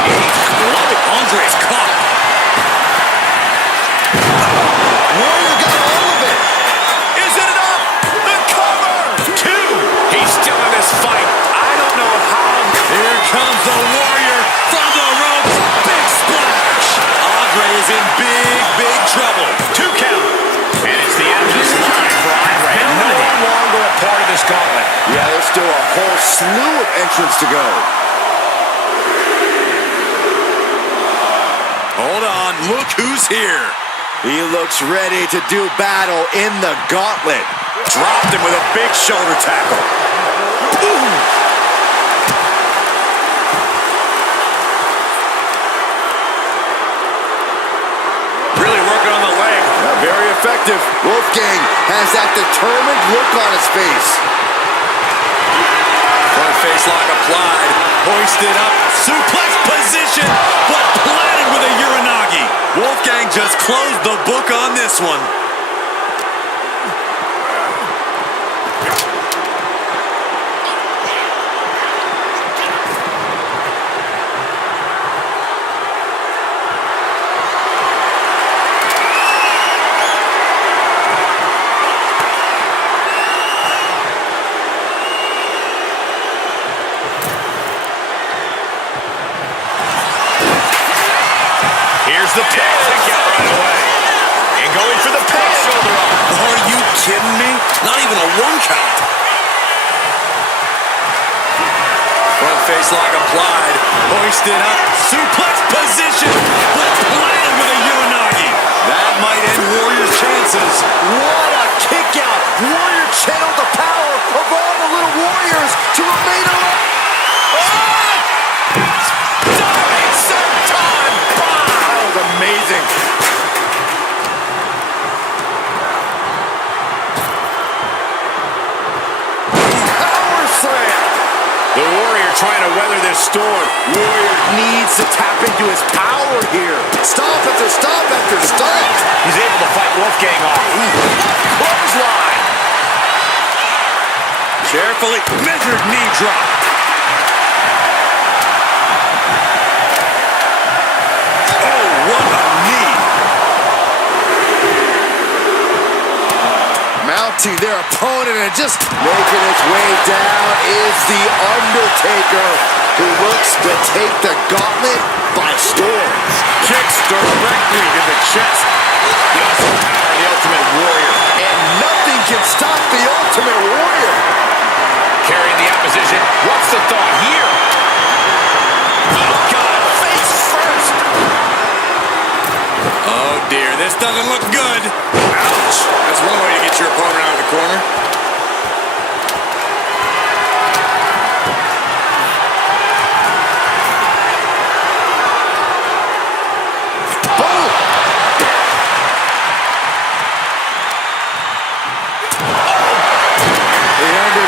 Andre's caught. Warrior got all of it. Is it enough? The cover. 2. He's still in this fight. I don't know how. Here comes the Warrior from the ropes. Big splash. Andre is in big trouble. 2 count. And it's the end of this line for Andre. No longer a part of this gauntlet. Yeah, there's still a whole slew of entrants to go. Hold on, look who's here. He looks ready to do battle in the gauntlet. Dropped him with a big shoulder tackle. Boom. Really working on the leg. Very effective. Wolfgang has that determined look on his face. Front face lock applied. Hoisted up. Suplex position, but planted with a Uranagi. Wolfgang just closed the book on this one. Here's the pick. Pick out right away. And going for the pick. Shoulder up. Are you kidding me? Not even a 1 count. Front face lock applied. Hoisted up. Suplex position. But planted with a Uranagi. That might end Warrior's chances. What a kick out. Warrior channeled the power of all the little warriors to remain alive. Diving senton. That was amazing. Power slam. The Warrior trying to weather this storm. Warrior needs to tap into his power here. Stomp after stomp after stomp. He's able to fight Wolfgang off. Clothesline. Carefully measured knee drop. Oh, what a knee. Mounting their opponent and just making its way down is The Undertaker, who looks to take the gauntlet by storm. Kicks directly to the chest. The awesome power of the Ultimate Warrior. And nothing can stop the Ultimate Warrior. Carrying the opposition. What's the thought here? He got it face first. Oh, dear. This doesn't look good. Ouch. That's one way to get your opponent out of the corner.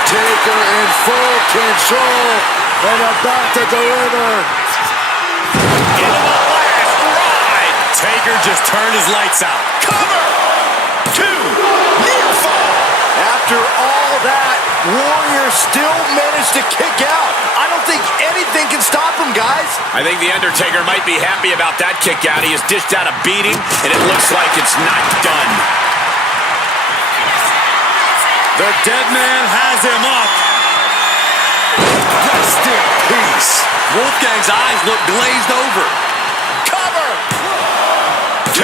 Taker in full control and about to deliver. Into the last ride. Taker just turned his lights out. Cover. 2. Near fall. After all that, Warrior still managed to kick out. I don't think anything can stop him, guys. I think The Undertaker might be happy about that kick out. He has dished out a beating, and it looks like it's not done. The dead man has him up. Rest in peace. Wolfgang's eyes look glazed over. Cover. 2.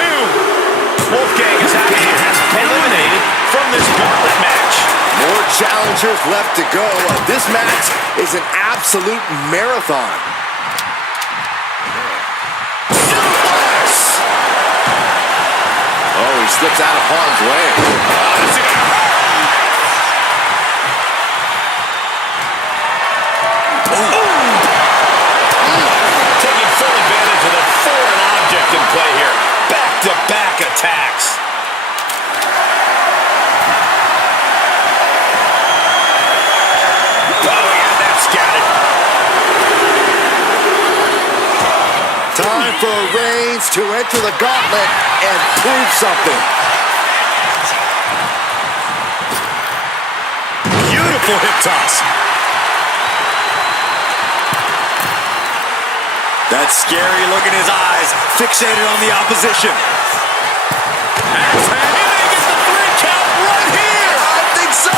Wolfgang is out of here. Has been eliminated from this gauntlet match. More challengers left to go. This match is an absolute marathon. Suplex. Oh, he slips out of harm's way. Is it gonna hurt? Taking full advantage of the foreign object in play here. Back-to-back attacks. Oh, yeah, that's got it. Time for Reigns to enter the gauntlet and prove something. Beautiful hip toss. That scary look in his eyes, fixated on the opposition. He may get the 3 count right here. I think so.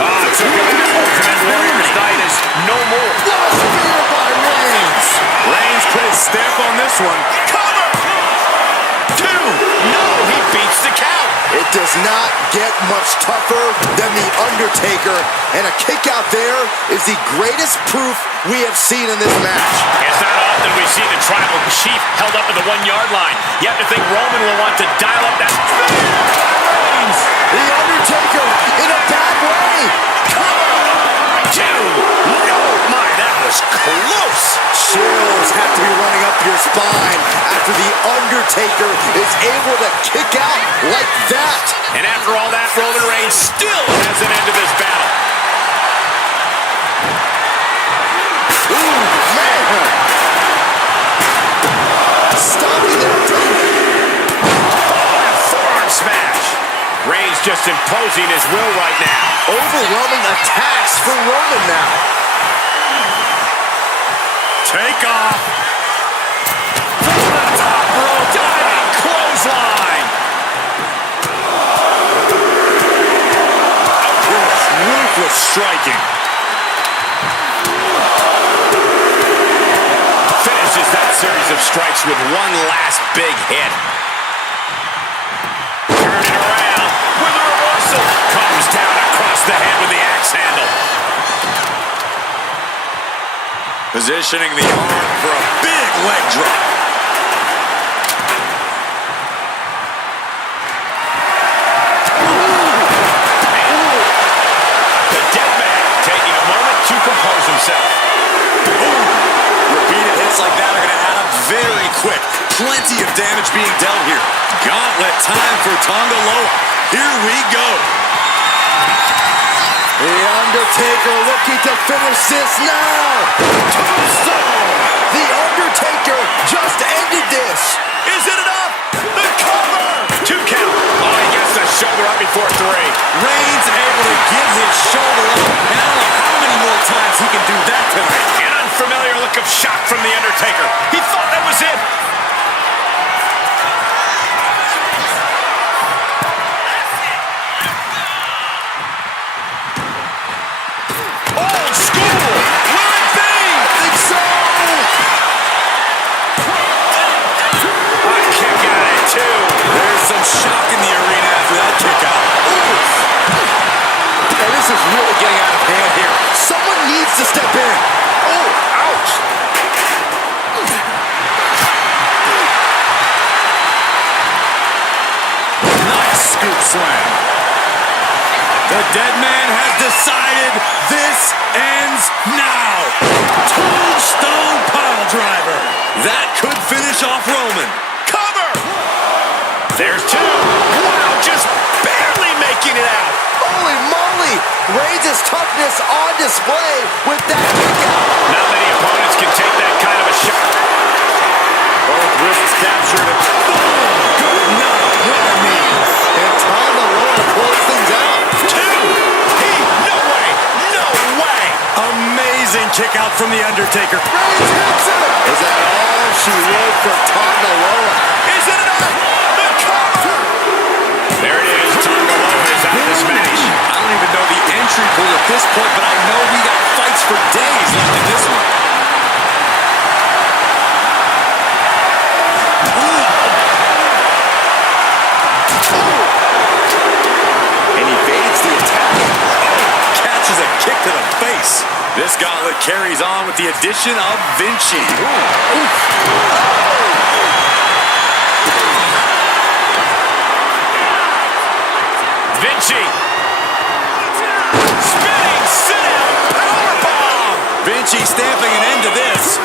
Ultimate Warrior's night is no more. What a spear by Reigns. Reigns put his stamp on this one. Cover. 2. No, he beats the count. It does not get much tougher than The Undertaker, and a kick out there is the greatest proof we have seen in this match. It's not often we see the tribal chief held up at the 1-yard line. You have to think Roman will want to dial up that spear. Reigns. The Undertaker in a bad way. Cover. 2. Oh, my, that was close. Chills have to be running up your spine after The Undertaker is able to kick out like that. And after all that, Roman Reigns still has an end to this battle. Ooh, man. Stopping the Forearm smash. Reigns just imposing his will right now. overwhelming attacks for Roman now. Take off. From the top rope, diving clothesline. Ruthless striking. Finishes that series of strikes with one last big hit. Turning around with a reversal. Comes down across the head with the axe handle. Positioning the arm for a big leg drop. The dead man taking a moment to compose himself. Repeated hits like that are going to add up very quick. Plenty of damage being dealt here. Gauntlet time for Tonga Loa. Here we go. The Undertaker looking to finish this now. Tombstone! The Undertaker just ended this. Is it enough? The cover! 2 count. Oh, he gets the shoulder up before 3. Reigns able to get his shoulder up. And I don't know how many more times he can do that tonight. An unfamiliar look of shock from The Undertaker. He thought that was it. Old school. Will it be? I think so. A kick out at 2. There slam. The dead man has decided this ends now. Tombstone pile driver. That could finish off Roman. Cover! There's two. Wow, just barely making it out. Holy moly! Reigns' toughness on display with that kick out. Not many opponents can take that kind of a shot. Both wrists captured. Boom! Good night, Raw knees. And Tom Malone pulls things out. Two! No way! No way! Amazing kick out from The Undertaker. Reigns hits him! Is that all she wrote for Tom Malone? Is it enough? The cover! There it is. Tom Malone is out of this match. I don't even know the entry pool at this point, but I know we got fights for days left in this one. And he evades the attack. Catches a kick to the face. This gauntlet carries on with the addition of Vinci. Vinci. Spinning sit-out powerbomb. Vinci stamping an end to this.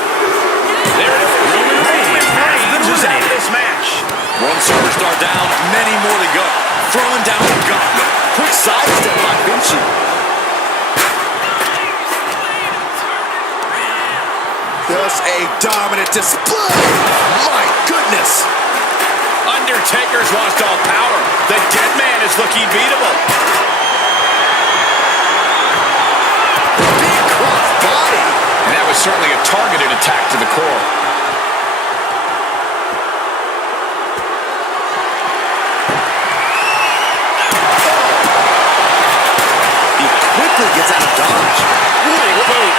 There it is. Roman Reigns is out of this match. One superstar down, many more to go. Throwing down the gauntlet. Quick sidestep by Vinci. Just a dominant display. My goodness. Undertaker's lost all power. The dead man is looking beatable. Big cross body. And that was certainly a targeted attack to the core. He quickly gets out of dodge. Big boot.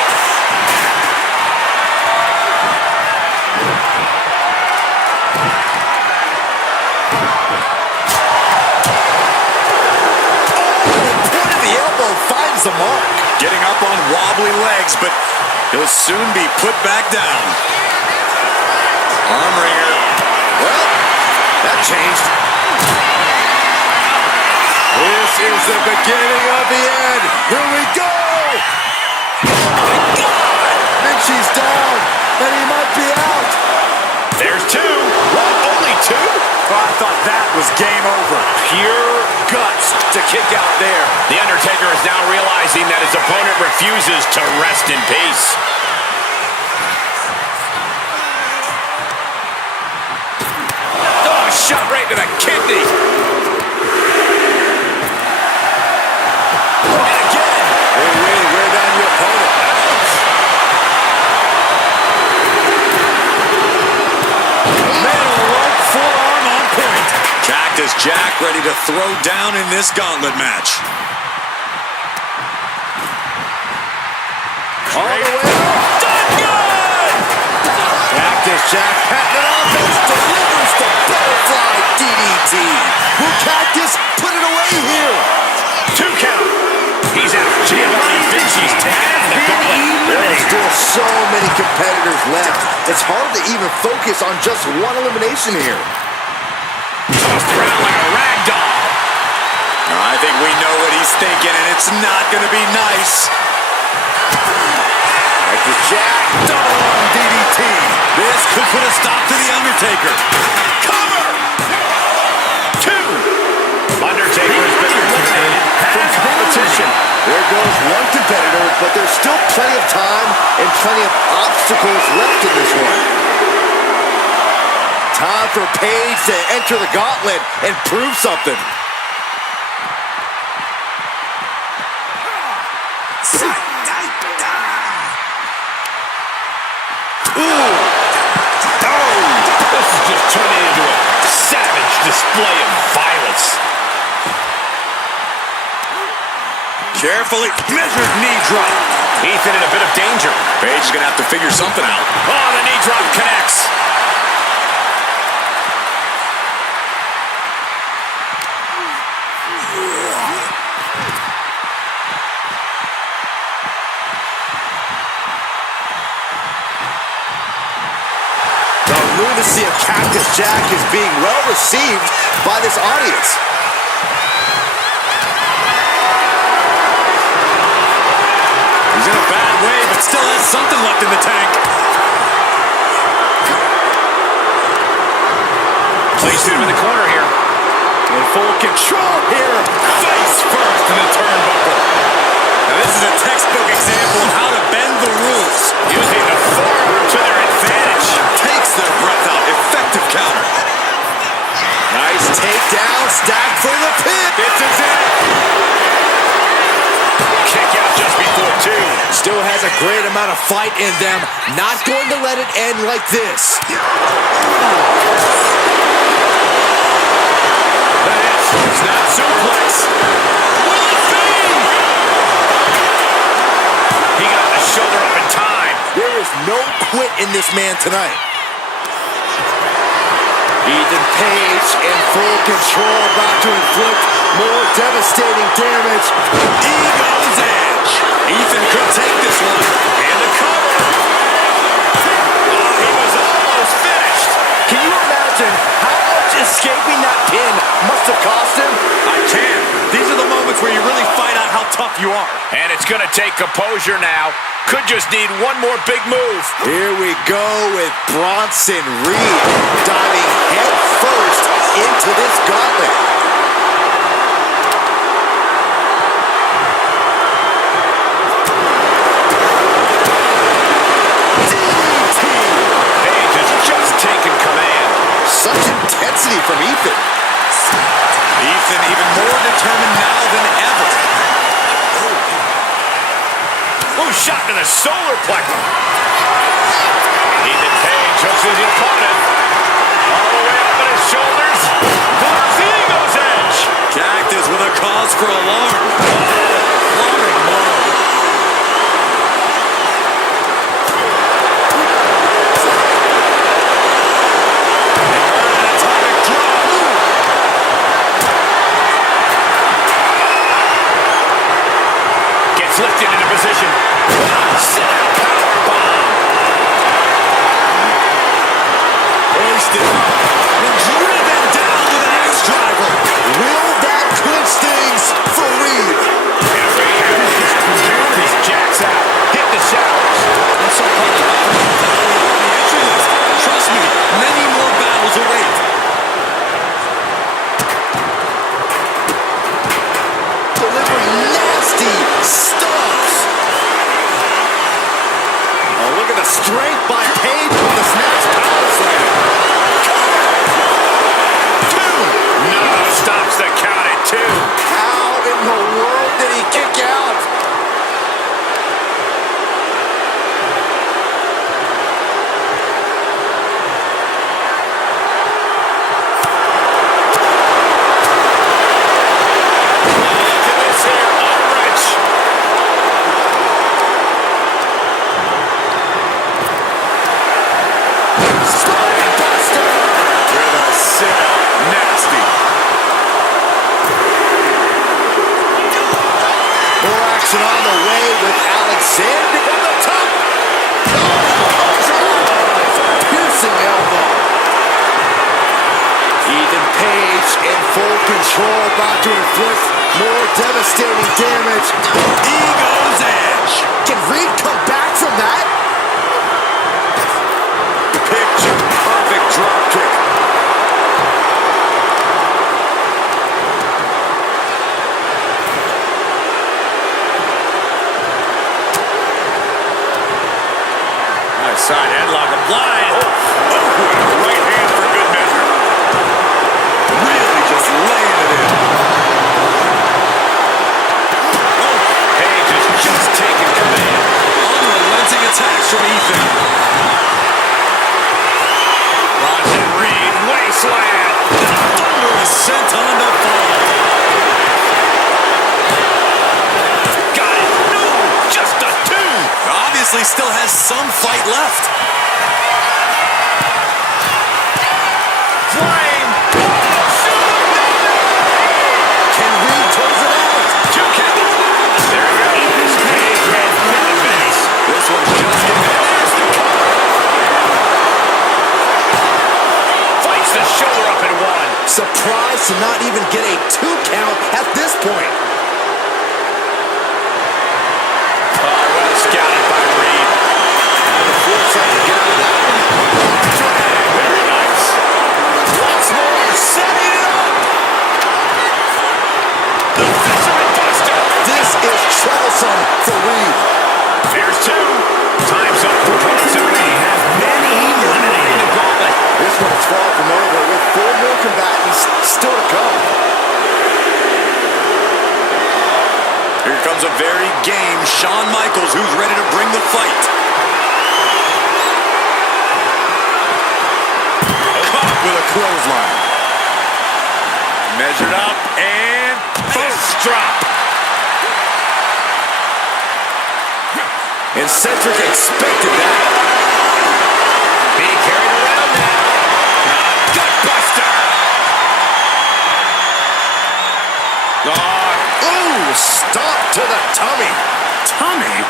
Point of the elbow finds the mark. Getting up on wobbly legs, but he'll soon be put back down. Arm wringer. Well, that changed. This is the beginning of the end. Here we go. Oh my God. Vinci's down, and he might be out. There's two. What? Only two? Oh, I thought that was game over. Pure guts to kick out there. The Undertaker is now realizing that his opponent refuses to rest in peace. Oh, shot right to the kidney. And again. Hey, Wayne, wear down your opponent. Man on the rope, forearm on point. Cactus Jack ready to throw down in this gauntlet match. All the way up. Done good! Cactus Jack patting it offense, delivers the butterfly DDT. Will Cactus put it away here? Two count. He's out. Giovanni Vinci's tagged in the gauntlet. There are still so many competitors left. It's hard to even focus on just one elimination here. Tossed around like a rag doll. I think we know what he's thinking, and it's not going to be nice. Cactus Jack, double arm DDT. This could put a stop to The Undertaker. Cover! Two. Undertaker has been eliminated from competition. There goes one competitor, but there's still plenty of time and plenty of obstacles left in this one. Time for Paige to enter the gauntlet and prove something. Ooh. Oh, this is just turning into a savage display of violence. Carefully measured knee drop. Ethan in a bit of danger. Paige is going to have to figure something out. Oh, the knee drop connects. The lunacy of Cactus Jack is being well received by this audience. something left in the tank. Placed him in the corner here. In full control here. Face first in the turnbuckle. Now this is a textbook example of how to bend the rules. Using the forearm to their advantage. Takes their breath out. Effective counter. Nice takedown. Stack for the pin. This is it. Kick out just before two. Still has a great amount of fight in them. Not going to let it end like this. Snap suplex. He got the shoulder up in time. There is no quit in this man tonight. Ethan Page in full control, about to inflict more devastating damage. Ego's edge. Ethan could take this one. And the cover. Oh, he was almost finished. Can you imagine how much escaping that pin must have cost him? I can. These are the moments where you really find out how tough you are. And it's going to take composure now. Could just need one more big move. Here we go with Bronson Reed diving head first into this gauntlet. DDT! Page has just taken command. Such intensity from Ethan. Ethan even more determined now than ever. Oh, shot to the solar plexus. Ethan Page hooks his opponent. All the way up on his shoulders. Delivers the Ego's edge. Cactus with a cause for alarm. What a move. An atomic drop. Gets lifted into position. Sit-out powerbomb. Hoisted and driven down with an axe driver. Will that clinch things for Reed? These jacks out. Hit the showers. And so probably on the entry list. Trust me, many more battles await. Delivering nasty stomps. Oh, look at the strength by Page with the snatch power slam. No, stops the count at two. How in the world did he kick out? Look at this here. Ulrich. Spine buster. With a sit-out. Nasty. More action on the way with Alexander from the top. Piercing elbow. Ethan Page in full control, about to inflict more devastating damage. Ego's edge. Can Reed come back from that? Picture perfect drop kick. Nice side headlock applied. Oh, right hand for good measure. Really just laying it in. Oh, Page has just taken command. unrelenting attacks from Ethan. Bronson Reed, wasteland. Thunderous sent on the fall. Got it. No, just a two. Obviously still has some fight left. Flying. Can Reed close it out? Two count. There goes Page right through the base. This one's just getting in. There's the cover. Fights the shoulder up in one. Surprised to not even get a 2 count at this point. Oh, well scouted by Reed. awesome for Reed. Here's two. Time's up for Bronson Reed. Has been eliminated. This one's far from over with 4 more combatants still to come. Here comes a very game Shawn Michaels, who's ready to bring the fight. Caught with a clothesline. Measured up and fist drop. And Cedric expected that. Being carried around now. Gutbuster. Ooh, stop to the tummy. Tummy?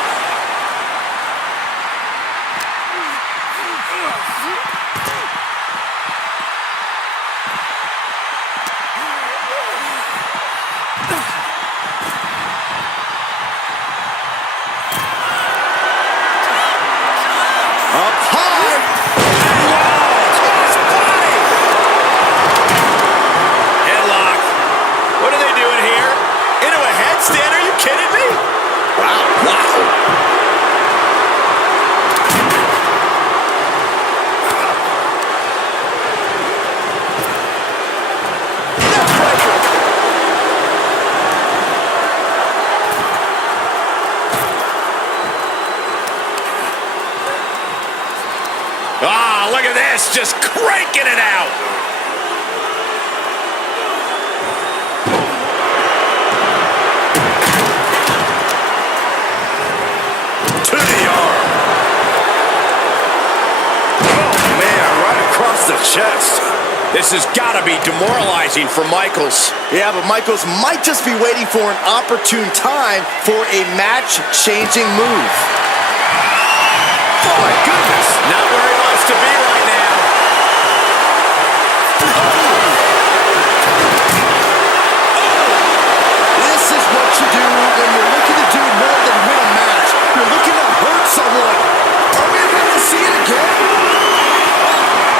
Up high. Headlock. What are they doing here? Into a headstand? Are you kidding me? Wow. Ah, look at this. Just cranking it out. To the arm. Oh, man, right across the chest. This has got to be demoralizing for Michaels. Yeah, but Michaels might just be waiting for an opportune time for a match-changing move. Oh, my goodness. Not where he wants to be right now. This is what you do when you're looking to do more than win a match. You're looking to hurt someone. Are we about to see it again?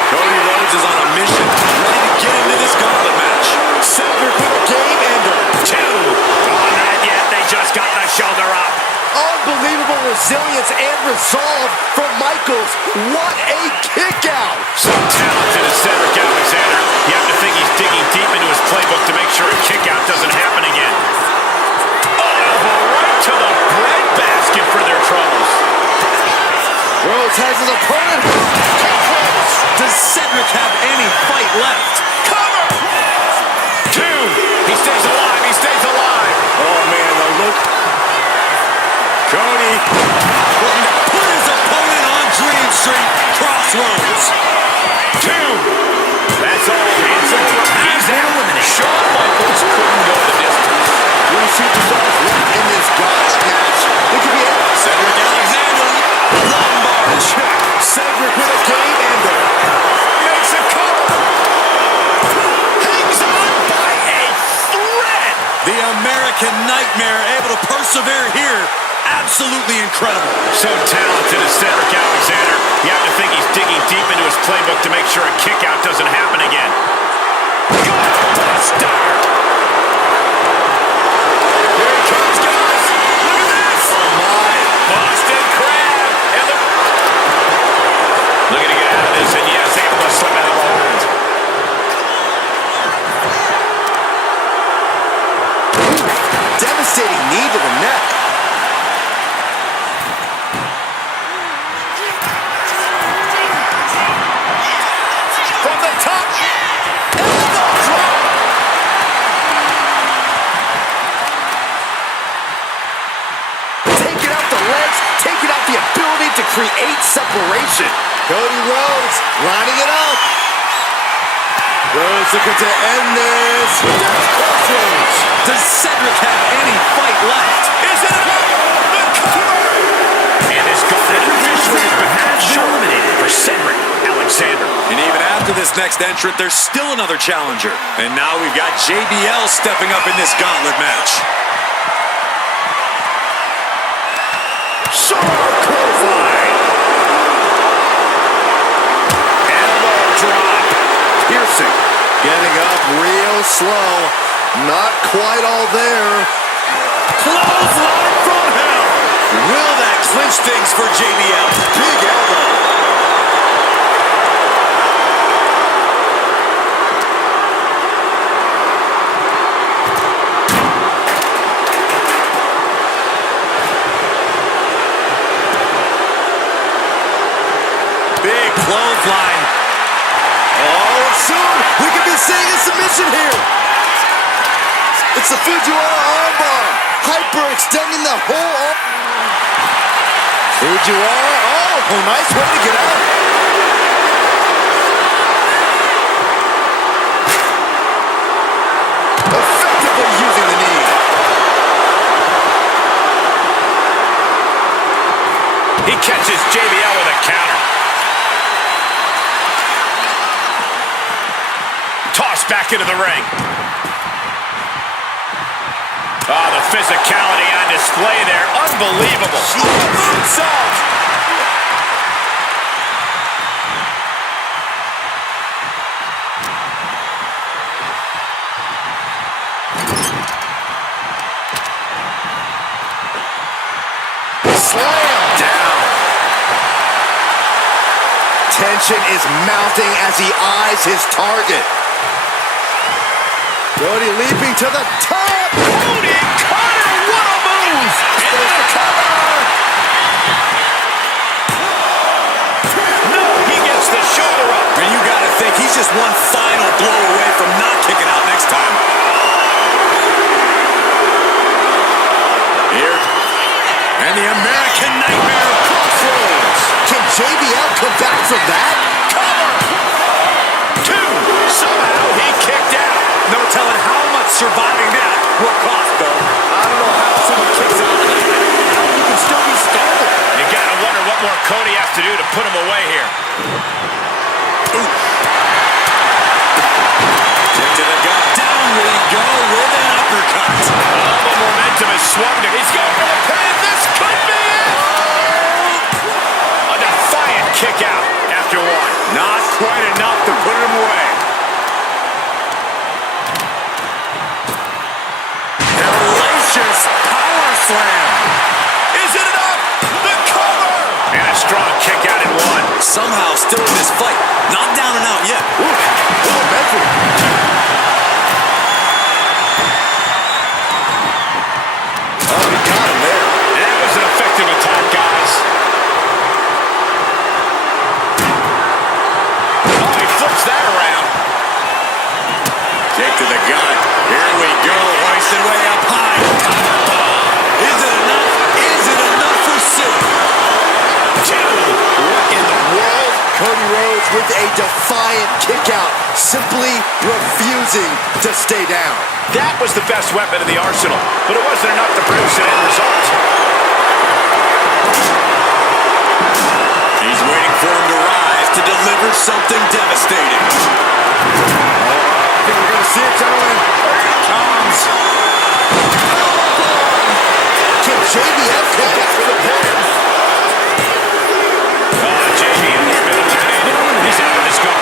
Cody Rhodes is on a mission, ready to get into this gauntlet match. Cedric with a game ender. Two. Oh, not yet. They just got the shoulder up. Unbelievable resilience and resolve from Michaels. What a kick out. So talented as Cedric Alexander. You have to think he's digging deep into his playbook to make sure a kick out doesn't happen again. Oh, elbow right to the breadbasket for their troubles. Rhodes has his opponent. Does Cedric have any fight left? Cover! Two. He stays alive. He stays alive. Oh, man, the look. Cody looking to put his opponent on Dream Street Crossroads. Two. That's all. It's over. He's eliminated. Shawn Michaels couldn't go the distance. Three superstars left in this gauntlet match. It could be it. Cedric Alexander, lumbar check. Cedric with a game ender. Makes a cover. Hangs on by a thread. The American Nightmare able to persevere here. Absolutely incredible. So talented as Cedric Alexander. You have to think he's digging deep into his playbook to make sure a kick out doesn't happen again. Gutbuster! Here he comes, guys. Look at this. Oh, my. Boston Crab. And looking to get out of this, and yes, able to slip out of the hold. Devastating knee to the neck. From the top. Elbow drop. Taking out the legs, taking out the ability to create separation. Cody Rhodes lining it up. Rhodes looking to end this. There's Crossroads. Does Cedric have any fight left? Is it enough? The cover. And his gauntlet officially has been eliminated for Cedric Alexander. And even after this next entrant, there's still another challenger. And now we've got JBL stepping up in this gauntlet match. Sharp clothesline. Elbow drop. Piercing. Getting up real slow. Not quite all there. Clothesline from hell. Will that clinch things for JBL? Big elbow. Big clothesline. Oh, soon we could be seeing a submission here. It's the Fujiwara armbar. Hyperextending the whole arm. Fujiwara, oh, nice way to get out. Effectively using the knee. He catches JBL with a counter. Tossed back into the ring. Oh, the physicality on display there. Unbelievable. Moonsault. Slam down. Tension is mounting as he eyes his target. Cody leaping to the top. Cody Carter, what a move! There's the cover. No, he gets the shoulder up. And you gotta think he's just one final blow away from not kicking out next time. Here. And the American Nightmare crossroads. Can JBL come back from that? Cover! Two! Somehow he kicked out. No telling how much surviving that will cost, though. I don't know how someone kicks out of that. How you can still be standing. You gotta wonder what more Cody has to do to put him away here. Kick to the gut. Down we go with an uppercut. All the momentum is swung to. He's going for the pin. This could be it. A defiant kick out after one. Not quite enough to put him away. Hellacious power slam. Is it enough? The cover. And a strong kick out in one. Somehow still in this fight. Not down and out yet. Oh, he got him there. That was an effective attack, guys. Oh, he flips that around. Kick to the gut. Here we go. Hoisted way up high. Powerbomb. Is it enough? Is it enough for Sid? Two. What in the world? Cody Rhodes with a defiant kick out, simply refusing to stay down. That was the best weapon in the arsenal, but it wasn't enough to produce an end result. He's waiting for him to rise to deliver something devastating. I think we're going to see it, gentlemen. Here it comes. Can JBL come back from the pin? JBL has been eliminated. He's out of his guard.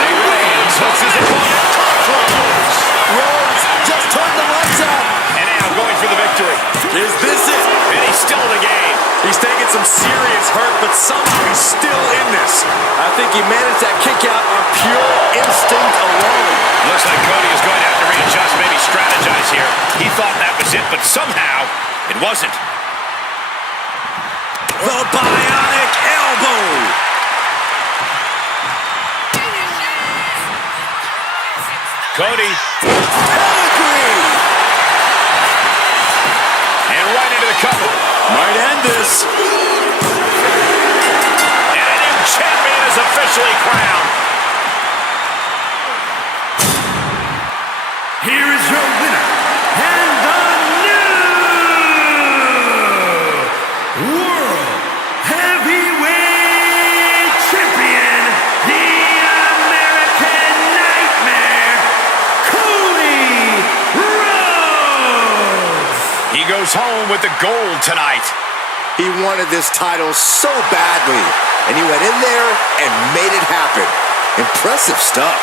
Lee Reigns hooks his opponent. Rhodes just turned the lights out. And now going for the victory. Is this it? And he's still in the game. He's taking some serious hurt, but somehow he's still in this. I think he managed that kick out on pure instinct alone. Looks like Cody is going to have to readjust, maybe strategize here. He thought that was it, but somehow it wasn't. The bionic elbow. Cody. Pedigree. And right into the cover. Might end this. And a new champion is officially crowned. Here is your winner, and the new World Heavyweight Champion, the American Nightmare, Cody Rhodes. He goes home with the gold tonight. He wanted this title so badly, and he went in there and made it happen. Impressive stuff.